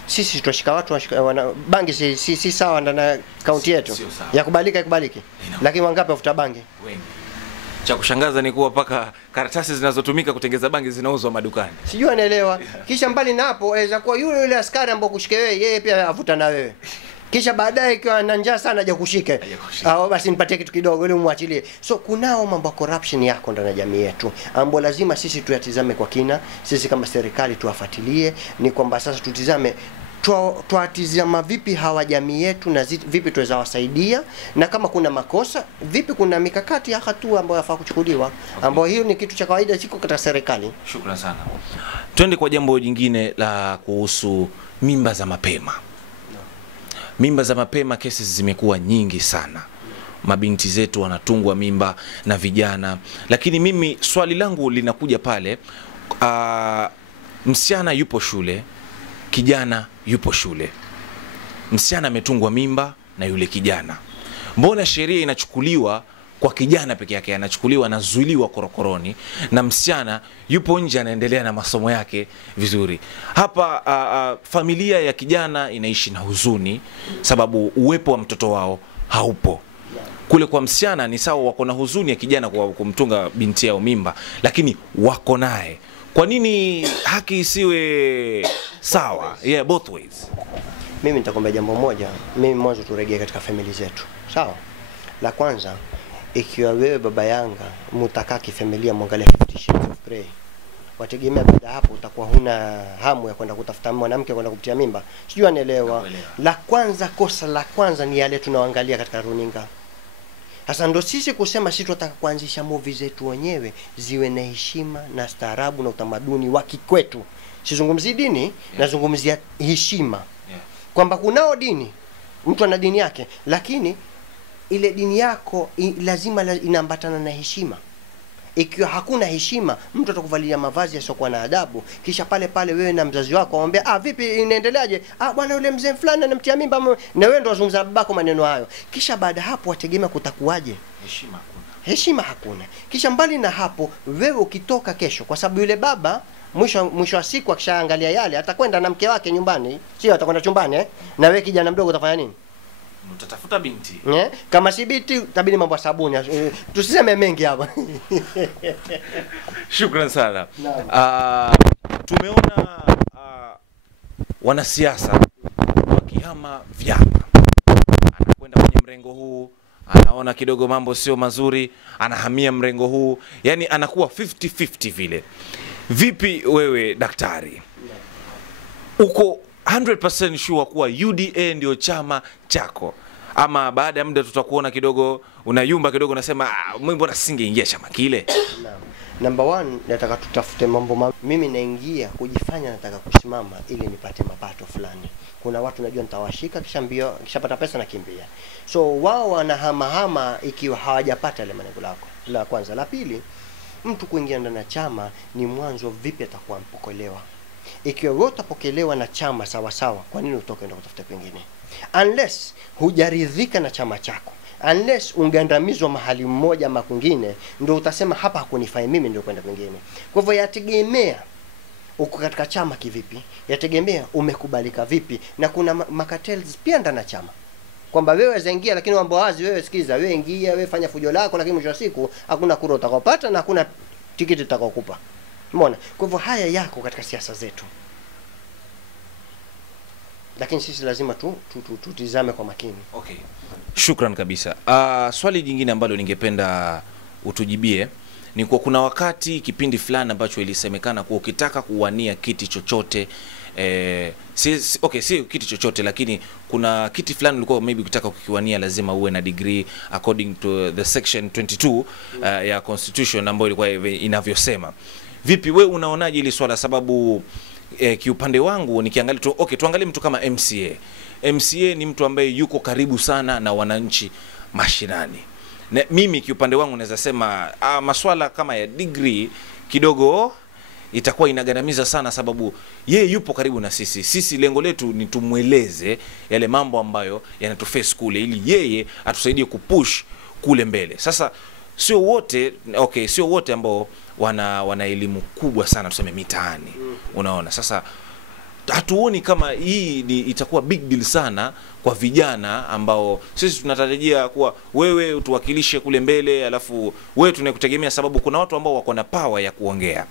Sisi tutashika watu bangi si sawa ndani kaunti yetu. Yakubaliki. Lakini wangapi wafuta bangi? Wengi. Cha kushangaza ni kuwa paka karatasi zinazotumika kutengeza bangi zinauzwa madukani. Sijui anaelewa. Kisha mbali na hapo aweza kuwa yule askari ambaye kushike wewe, yeye pia avuta na wewe. Kisha baadaye ikiwa ana njaa sana aje kushike. Basi nipatie kitu kidogo ili umwachilie. So kunao mambo ya corruption yako ndani ya jamii yetu ambapo lazima sisi tuyatizame kwa kina. Sisi kama serikali tuwafuatilie, ni kwamba sasa tutizame tuatizama vipi hawa jamii yetu na vipi tuweza wasaidia, na kama kuna makosa vipi kuna mikakati ya hatua ambayo yafaa kuchukuliwa, ambapo hiyo ni kitu cha kawaida siko katika serikali. Shukrani sana. Twende kwa jambo jingine la kuhusu mimba za mapema. Mimba za mapema, kesi zimekuwa nyingi sana. Mabinti zetu wanatungwa mimba na vijana. Lakini mimi swali langu linakuja pale, msichana yupo shule, kijana yupo shule. Msichana ametungwa mimba na yule kijana. Mbona sheria inachukuliwa kwa kijana peke yake, anachukuliwa anazuiliwa korokoroni, na msichana yupo nje anaendelea na masomo yake vizuri. Hapa familia ya kijana inaishi na huzuni sababu uwepo wa mtoto wao haupo. Kule kwa msichana ni sawa, wako na huzuni ya kijana kwa kumtunga binti yao mimba, lakini wako naye. Kwa nini haki isiwe sawa? Yeah, both ways. Mimi nitakwambia jambo moja. Mimi mwanzo turejee katika familia zetu. Sawa? La kwanza, ikiwa wewe baba Yanga mutaka kifamilia muangalia 50 Shades of Grey, wategemea baada hapo utakuwa huna hamu ya kwenda kutafuta mwanamke kwenda kupitia mimba. Sijui anaelewa. La kwanza, kosa la kwanza ni yale tunaoangalia katika runinga. Sasa ndo sisi kusema sisi tunataka kuanzisha movie zetu wenyewe ziwe na heshima na staarabu na utamaduni wa kikwetu. Sizungumzi dini, nazungumzia heshima. Kwamba kunao dini, mtu ana dini yake, lakini ile dini yako lazima inaambatana na heshima. Ikiwa hakuna heshima, mtu atakuvalia mavazi yasiokuwa na adabu, kisha pale pale wewe na mzazi wako waambia vipi inaendeleaje? Bwana yule mzee fulani anamtia mimba, na wewe ndo wazungumza babako maneno hayo. Kisha baada hapo wategemea kutakuwaje? Heshima hakuna. Heshima hakuna. Kisha mbali na hapo, wewe ukitoka kesho, kwa sababu yule baba mwisho wa siku akishaangalia yale atakwenda na mke wake nyumbani, sio atakwenda chumbani na wewe kijana mdogo utafanya nini? Utatafuta binti. Kama si binti tabidi mambo ya sabuni. Tusiseme mengi hapa. Shukran sana. Tumeona wanasiasa wakihama vyama. Anakwenda kwenye mrengo huu, anaona kidogo mambo sio mazuri, anahamia mrengo huu. Yaani anakuwa 50-50 vile. Vipi wewe daktari? Uko 100% sure kuwa UDA ndio chama chako, ama baada ya muda tutakuona kidogo unayumba kidogo unasema mbona singeingia chama kile? Number 1, nataka tutafute mambo mimi naingia kujifanya nataka kusimama ili nipate mapato fulani. Kuna watu najua nitawashika kisha mbio kishapata pesa na kimbia. So wao wanahama ikiwa hawajapata ile malengo lako. La kwanza. La pili, mtu kuingia ndani ya chama ni mwanzo vipi atakuwa mpokelewa. Ikiwa wewe utapokelewa na chama sawa sawa, kwa nini utoke enda kutafuta kwingine? Unless hujaridhika na chama chako, unless ungandamizwa mahali mmoja ama kwingine, ndio utasema hapa hakunifai mimi ndio kwenda kwingine. Kwa hivyo yategemea uko katika chama kivipi, yategemea umekubalika vipi, na kuna makatels pia ndani ya chama. Kwamba wewe zaingia lakini mambo wazi, wewe sikiza, wewe ingia, wewe fanya fujo lako, lakini mwisho wa siku hakuna kura utakayopata na hakuna tiketi utakayokupa. Umeona? Kwa hivyo haya yako katika siasa zetu. Lakini sisi lazima tutizame kwa makini. Okay. Shukran kabisa. Swali jingine ambalo ningependa utujibie ni kwa kuna wakati kipindi fulani ambacho ilisemekana kuwa ukitaka kuwania kiti chochote si kiti chochote, lakini kuna kiti fulani ulikuwa maybe ukitaka kukiwania lazima uwe na degree according to the section 22 ya constitution ambayo ilikuwa inavyosema. Vipi wewe unaonaje hili swala? Sababu kiupande wangu nikiangalia tuangalie mtu kama MCA. MCA ni mtu ambaye yuko karibu sana na wananchi mashinani. Na mimi kiupande wangu naweza sema maswala kama ya degree kidogo itakuwa inagandamiza sana, sababu yeye yupo karibu na sisi. Sisi lengo letu ni tumueleze yale mambo ambayo yanatuface kule, ili yeye atusaidie kupush kule mbele. Sasa sio wote ambao wana elimu kubwa sana tuseme mitaani. Unaona? Sasa hatuoni kama hii itakuwa big deal sana kwa vijana ambao sisi tunatarajia kuwa wewe utuwakilishe kule mbele, alafu wewe tunakutegemea, sababu kuna watu ambao wako na power ya kuongea.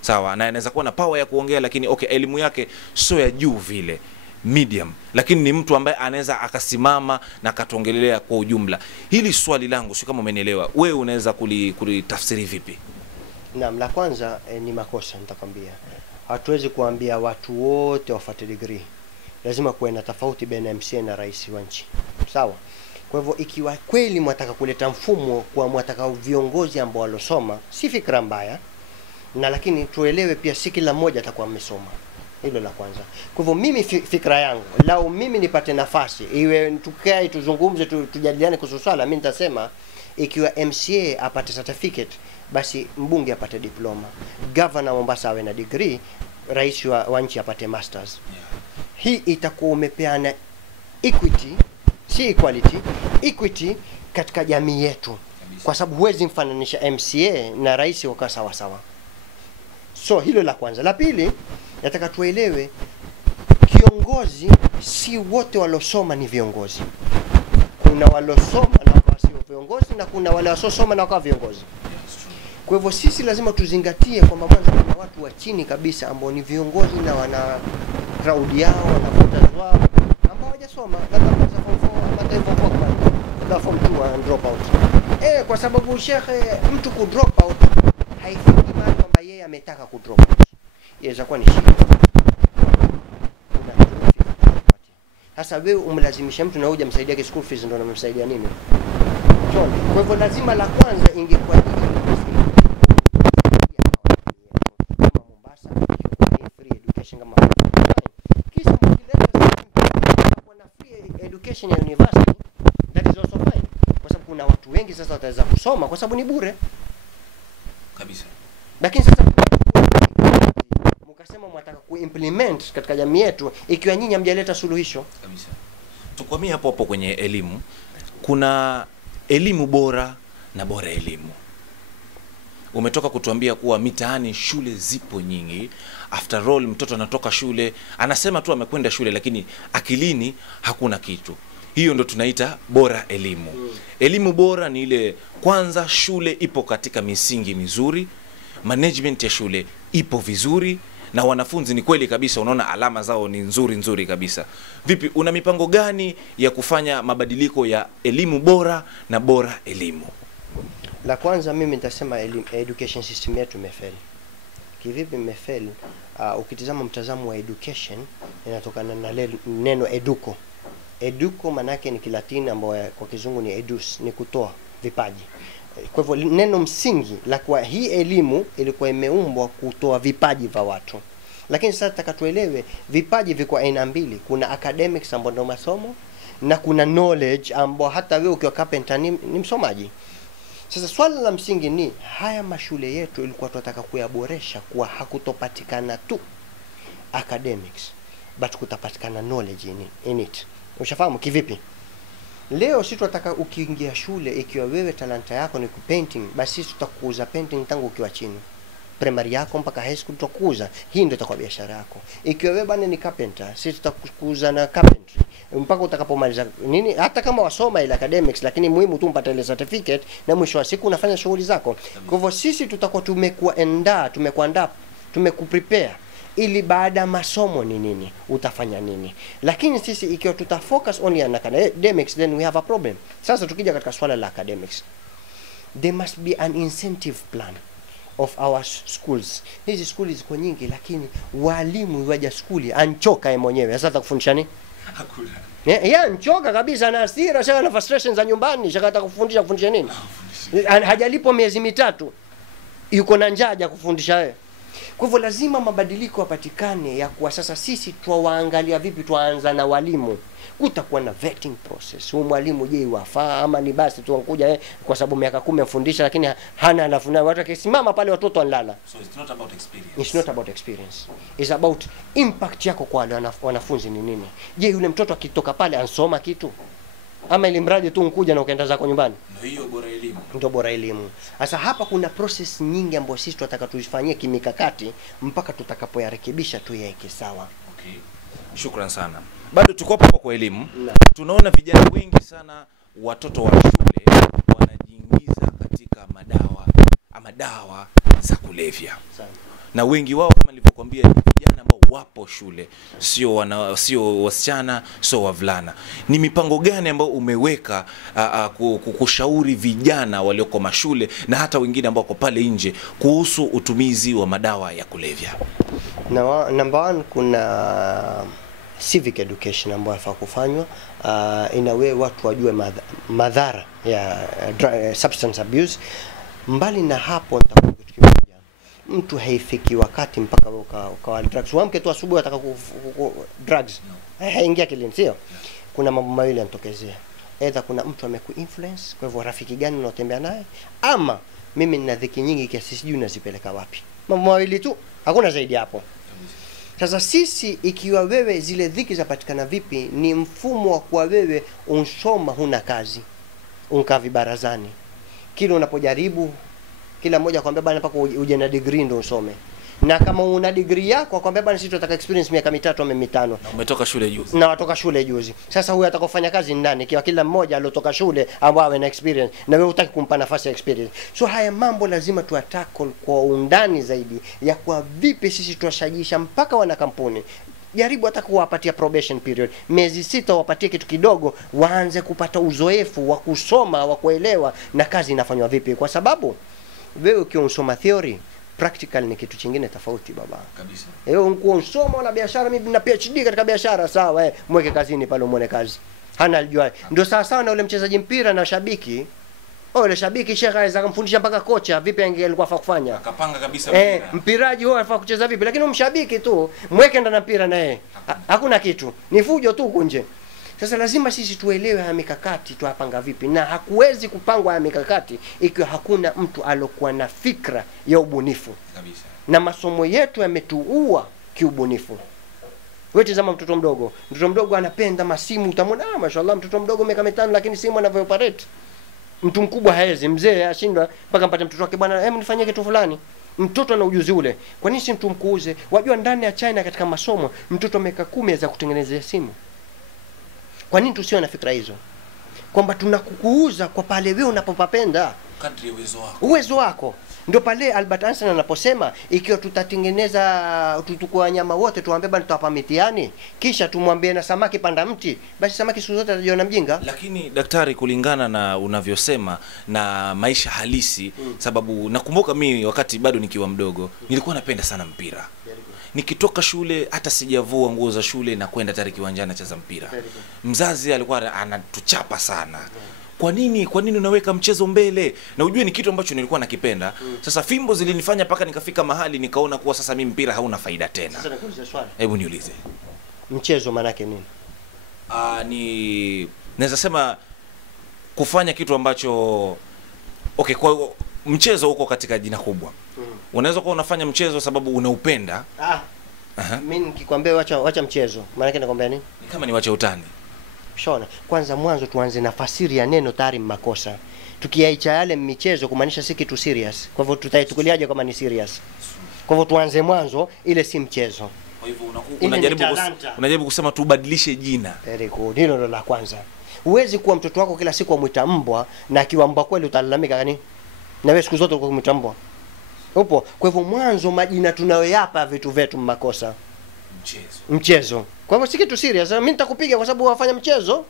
Sawa, na anaweza kuwa na power ya kuongea lakini elimu yake sio ya juu vile, medium, lakini ni mtu ambaye anaweza akasimama na akatuongelelea kwa ujumla. Hili swali langu sio kama umenielewa. Wewe unaweza kulitafsiri vipi? Naam, la kwanza ni makosa nitakwambia. Hatuwezi kuambia watu wote wafuate degree. Lazima kuwe na tofauti baina MCA na rais wa nchi. Sawa? Kwa hivyo ikiwa kweli mwataka kuleta mfumo kwa mwataka viongozi ambao walosoma, si fikra mbaya. Na lakini tuelewe pia si kila mmoja atakuwa amesoma. Hilo la kwanza. Kwa hivyo mimi fikra yangu, lao mimi nipate nafasi, iwe tukae tuzungumze tujadiliane kuhusu swala, mimi nitasema ikiwa MCA apate certificate, basi mbunge apate diploma, governor Mombasa awe na degree, rais wa nchi apate masters. Hii itakuwa umepeana equity, si equality, equity katika jamii yetu. kwa sababu huwezi mfananisha MCA na rais waka sawa sawa. So hilo la kwanza. La pili, nataka tuelewe kiongozi si wote walosoma ni viongozi. Kuna walosoma na wakawa sio viongozi, na kuna wale wasosoma na wakawa viongozi. Kwa hivyo sisi lazima tuzingatie kwamba mwanzo kuna watu wa chini kabisa ambao ni viongozi na wana crowd yao, wana voters wao ambao hawajasoma, labda kwanza form 4 ama hivyo kwa form 2 and drop out. Kwa sababu shekhe, mtu ku drop out haifiki maana kwamba yeye ametaka ku drop out. Inaweza kuwa ni shida. Sasa wewe umlazimisha mtu na huja msaidia school fees, ndio unamsaidia nini? Kwa hivyo lazima la kwanza ingekuwa ni Mombasa free education kama kisha mkileta kuna free education ya university, that is also fine, kwa sababu kuna watu wengi sasa wataweza kusoma kwa sababu ni bure kabisa. Lakini sasa mkasema mnataka kuimplement katika jamii yetu ikiwa nyinyi hamjaleta suluhisho kabisa. Tukwamie hapo hapo kwenye elimu. Kuna elimu bora na bora elimu. Umetoka kutuambia kuwa mitaani shule zipo nyingi. After all, mtoto anatoka shule anasema tu amekwenda shule, lakini akilini hakuna kitu. Hiyo ndo tunaita bora elimu. Elimu bora ni ile kwanza shule ipo katika misingi mizuri, management ya shule ipo vizuri, na wanafunzi ni kweli kabisa unaona alama zao ni nzuri kabisa. Vipi, una mipango gani ya kufanya mabadiliko ya elimu bora na bora elimu? La kwanza mimi nitasema education system yetu imefeli. Kivipi imefeli? Ukitizama mtazamo wa education inatokana na neno educo. Educo manake ni Kilatini ambayo kwa Kizungu ni edus, ni kutoa vipaji. Kwa hivyo neno msingi la kwa hii elimu ilikuwa imeumbwa kutoa vipaji vya watu. Lakini sasa nataka tuelewe vipaji viko aina mbili. Kuna academics ambao ndio masomo, na kuna knowledge ambao hata wewe ukiwa carpenter ni msomaji. Sasa swala la msingi ni haya mashule yetu ilikuwa tunataka kuyaboresha kwa hakutopatikana tu academics, but kutapatikana knowledge in it. Ushafahamu kivipi? Leo sisi tunataka ukiingia shule, ikiwa wewe talanta yako ni painting, basi sisi tutakuuza painting tangu ukiwa chini. Primary yako mpaka high school tutakuuza. Hii ndio itakuwa biashara yako. Ikiwa wewe bwana ni carpenter, sisi tutakuuza na carpentry mpaka utakapomaliza nini, hata kama wasoma ile academics, lakini muhimu tu mpate ile certificate na mwisho wa siku unafanya shughuli zako. Kwa hivyo sisi tutakuwa tumekuandaa, tumekuprepare ili baada ya masomo ni nini, utafanya nini. Lakini sisi ikiwa tutafocus only on academics, then we have a problem. Sasa tukija katika swala la academics, there must be an incentive plan of our schools. Hizi skuli ziko nyingi, lakini walimu waja skuli anchoka yeye mwenyewe. Sasa atakufundisha nini? Hakuna. Anchoka kabisa, na hasira, shaka na frustrations za nyumbani, shaka atakufundisha nini? Hajalipo miezi mitatu, yuko na njaa ya kufundisha wewe. Kwa hivyo lazima mabadiliko yapatikane ya kuwa sasa sisi tuwaangalia vipi, tuanza na walimu. Kutakuwa na vetting process. Huyu mwalimu je, wafaa ama ni basi tu ankuja kwa sababu miaka 10 afundisha lakini hana anafuna watu akisimama pale watoto wanalala. So it's not about experience. It's not about experience. It's about impact yako kwa wale wanafunzi ni nini. Je, yule mtoto akitoka pale ansoma kitu? Ama ili mradi tu unkuja na ukaenda zako nyumbani? Ndio hiyo bora elimu. Ndio bora elimu. Sasa hapa kuna process nyingi ambazo sisi tunataka tuzifanyie kimikakati mpaka tutakapoyarekebisha tu yaeke sawa. Okay. Shukran sana. Bado tuko hapo kwa elimu. Tunaona vijana wengi sana, watoto wa shule wanajiingiza katika dawa za kulevya. Sana. Na wengi wao kama nilivyokuambia vijana ambao wapo shule, sio wasichana, sio wavulana. Ni mipango gani ambayo umeweka kushauri vijana walioko mashule na hata wengine ambao wako pale nje kuhusu utumizi wa madawa ya kulevya? Number 1, kuna civic education ambayo yafaa kufanywa, inawe watu wajue madhara ya substance abuse. Mbali na hapo nitakuwa kitu kimoja, mtu haifiki wakati mpaka ukawa drugs. Wamke tu asubuhi ataka drugs, haingia kilini, sio? Kuna mambo mawili yanatokezea. Either kuna mtu amekuinfluence, kwa hivyo rafiki gani unatembea naye, ama mimi nina dhiki nyingi kiasi sijui nazipeleka wapi. Mambo mawili tu, hakuna zaidi hapo. Sasa sisi ikiwa wewe zile dhiki zapatikana vipi, ni mfumo wa kwa wewe unsoma huna kazi, unkaa vibarazani. kila unapojaribu, kila mmoja akwambia bana mpaka uje na degree ndio usome. Na kama una degree yako akwambia bana sisi tunataka experience miaka 3 au 5. Na umetoka shule juzi. Na watoka shule juzi. Sasa huyu atakofanya kazi ni nani? Kila mmoja aliyotoka shule ambao awe na experience, na wewe hutaki kumpa nafasi ya experience. So haya mambo lazima tuatackle kwa undani zaidi ya kwa vipi sisi tuwashajisha mpaka wana kampuni. Jaribu hata kuwapatia probation period, miezi 6 wapatie kitu kidogo, waanze kupata uzoefu wa kusoma, wa kuelewa na kazi inafanywa vipi, kwa sababu wewe ukiwa unasoma theory, practical ni kitu kingine tofauti baba. Kabisa. Uko unasoma na biashara, mimi na PhD katika biashara, sawa, mweke kazini pale muone kazi. Hana alijua. Ndio sawa sawa na ule mchezaji mpira na shabiki. Yule shabiki shekha aweza kumfundisha mpaka kocha vipi alikuwa afaa kufanya. Akapanga kabisa mpira. Mpiraji wewe afaa kucheza vipi, lakini mshabiki tu mweke ndani mpira na yeye. Hakuna kitu. Ni fujo tu kunje. Sasa lazima sisi tuelewe haya mikakati tuapanga vipi, na hakuwezi kupangwa haya mikakati ikiwa hakuna mtu alokuwa na fikra ya ubunifu. Kabisa. Na masomo yetu yametuua kiubunifu. Wewe tazama mtoto mdogo anapenda masimu, utamwona mashallah mtoto mdogo miaka 5 lakini simu anavyo-operate. Mtu mkubwa haezi, mzee ashindwa mpaka mpate mtoto wake, bwana hebu nifanyie kitu fulani. Mtoto ana ujuzi ule. Kwa nini si mtu mkuuze? Wajua ndani ya China katika masomo mtoto miaka 10 aweza kutengeneza simu. Kwa nini tusiwe na fikra hizo? Kwamba tunakukuuza kwa pale wewe unapopapenda, kadri uwezo wako. Ndio pale Albert Einstein anaposema ikiwa tutatengeneza tutukua wanyama wote tuambie bwana tutawapa mitihani, kisha tumwambie na samaki panda mti, basi samaki siku zote atajiona mjinga. Lakini daktari, kulingana na unavyosema na maisha halisi, sababu nakumbuka mimi wakati bado nikiwa mdogo nilikuwa napenda sana mpira. Nikitoka shule hata sijavua nguo za shule na kwenda tayari kiwanjani nacheza mpira. Mzazi alikuwa anatuchapa sana. Kwa nini unaweka mchezo mbele? Na ujue ni kitu ambacho nilikuwa nakipenda. Sasa fimbo zilinifanya paka nikafika mahali nikaona kuwa sasa mimi mpira hauna faida tena. Sasa nakuuliza swali. Hebu niulize. Mchezo maana yake nini? Naweza sema kufanya kitu ambacho kwa mchezo uko katika jina kubwa. Unaweza kuwa unafanya mchezo sababu unaupenda. Mimi nikikwambia wacha mchezo, maana yake nakwambia nini? Ni kama ni wacha utani. Shona, kwanza mwanzo tuanze na fasiri ya neno tayari makosa. Tukiaicha yale michezo kumaanisha si kitu serious. Kwa hivyo tutaichukuliaje kama ni serious? Kwa hivyo tuanze mwanzo ile si mchezo. Kwa hivyo unajaribu kusema tubadilishe jina. Very good. Hilo ndo la kwanza. Huwezi kuwa mtoto wako kila siku amuita mbwa na akiwa mbwa kweli utalalamika gani? Na wewe siku zote uko kumuita mbwa. Upo. Kwa hivyo mwanzo majina tunayoyapa vitu vyetu makosa. Mchezo. Kwa hivyo si kitu serious. Mimi nitakupiga kwa sababu wafanya mchezo.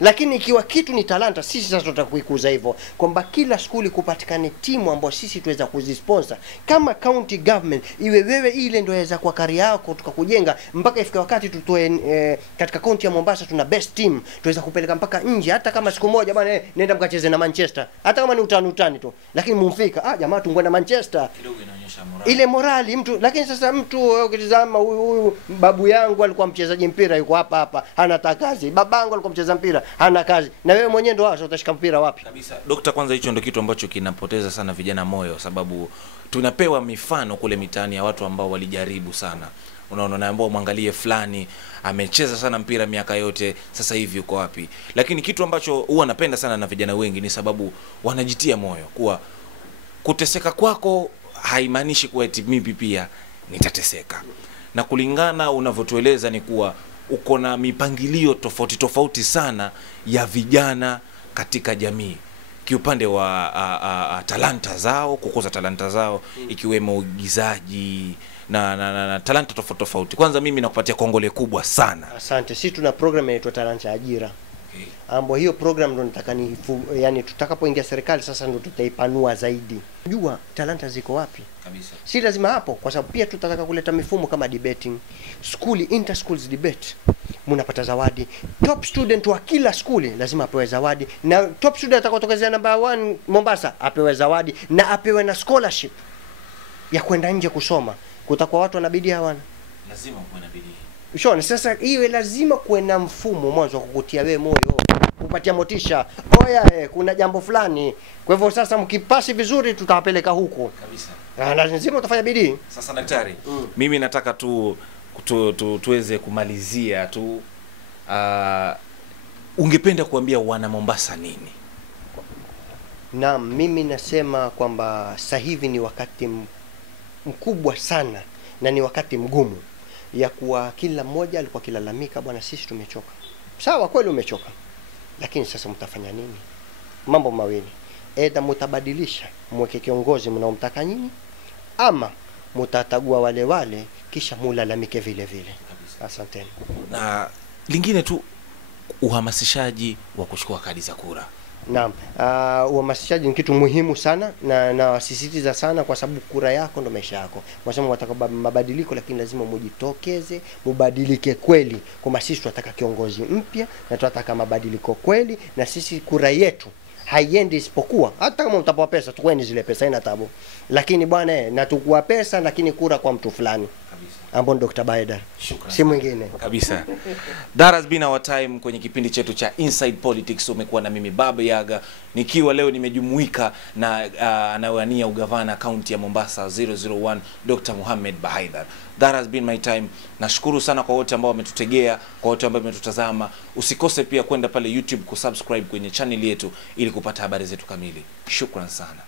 Lakini ikiwa kitu ni talanta, sisi sasa tutakuikuza hivyo kwamba kila skuli kupatikane timu ambayo sisi tuweza kuzisponsor kama county government, iwe wewe ile ndio inaweza kwa kari yako tukakujenga mpaka ifike wakati tutoe katika county ya Mombasa tuna best team tuweza kupeleka mpaka nje, hata kama siku moja bwana nenda mkacheze na Manchester, hata kama ni utani tu, lakini mumfika jamaa tungwe na Manchester kidogo inaonyesha morali, ile morali mtu. Lakini sasa mtu ukitazama huyu babu yangu alikuwa mchezaji mpira yuko hapa hana kazi, babangu alikuwa mcheza mpira hana kazi, na wewe mwenyewe ndo sasa utashika mpira wapi? Kabisa. Dokta, kwanza hicho ndio kitu ambacho kinapoteza sana vijana moyo, sababu tunapewa mifano kule mitaani ya watu ambao walijaribu sana. Unaona, naambia muangalie fulani amecheza sana mpira miaka yote, sasa hivi uko wapi? Lakini kitu ambacho huwa napenda sana na vijana wengi ni sababu wanajitia moyo kuwa kuteseka kwako haimaanishi kuwa eti mimi pia nitateseka. Na kulingana unavyotueleza ni kuwa uko na mipangilio tofauti sana ya vijana katika jamii kiupande wa talanta zao, kukuza talanta zao, ikiwemo uigizaji na talanta tofauti. Kwanza mimi nakupatia kongole kubwa sana. Asante. Sisi tuna program inaitwa Talanta Ajira. Ambapo hiyo program ndo nataka yani tutakapoingia serikali sasa ndo tutaipanua zaidi. Jua talanta ziko wapi? Kabisa. Si lazima hapo, kwa sababu pia tutataka kuleta mifumo kama debating, school inter schools debate. Mnapata zawadi. Top student wa kila skuli lazima apewe zawadi, na top student atakayotokezea number 1 Mombasa apewe zawadi na apewe na scholarship ya kwenda nje kusoma. Kutakuwa watu wanabidi hawana. Lazima kuwe na bidii. Ushone, sasa iwe lazima kuwe na mfumo mwanzo kukutia wewe moyo, kupatia motisha. Oya kuna jambo fulani. Kwa hivyo sasa mkipasi vizuri tutawapeleka huko. Kabisa. Lazima utafanya bidii. Sasa daktari, mimi nataka tuweze kumalizia tu. Ungependa kuambia wana Mombasa nini? Naam, mimi nasema kwamba sasa hivi ni wakati mkubwa sana na ni wakati mgumu ya kuwa kila mmoja alikuwa kilalamika, bwana sisi tumechoka. Sawa, kweli umechoka. Lakini sasa mtafanya nini? Mambo mawili. Aidha mtabadilisha, mweke kiongozi mnaomtaka nyinyi, ama mtatagua wale wale kisha mulalamike vile vile. Asanteni. Na lingine tu, uhamasishaji wa kuchukua kadi za kura. Naam, uhamasishaji ni kitu muhimu sana na wasisitiza sana, kwa sababu kura yako ndo maisha yako. Mwasema wataka mabadiliko, lakini lazima mujitokeze, mubadilike kweli. Kwa sisi tunataka kiongozi mpya na tunataka mabadiliko kweli, na sisi kura yetu haiendi isipokuwa, hata kama mtapewa pesa tukweni zile pesa, ina tabu. Lakini bwana na tukua pesa, lakini kura kwa mtu fulani. Ambon Dr. Bahaidar. Si mwingine. Kabisa. That has been our time kwenye kipindi chetu cha Inside Politics. Umekuwa na mimi Baba Yaga, nikiwa leo nimejumuika na anawania ugavana kaunti ya Mombasa 001 Dr. Mohamed Bahaidar. That has been my time. Nashukuru sana kwa wote ambao wametutegea, kwa wote ambao wametutazama. Usikose pia kwenda pale YouTube kusubscribe kwenye channel yetu ili kupata habari zetu kamili. Shukran sana.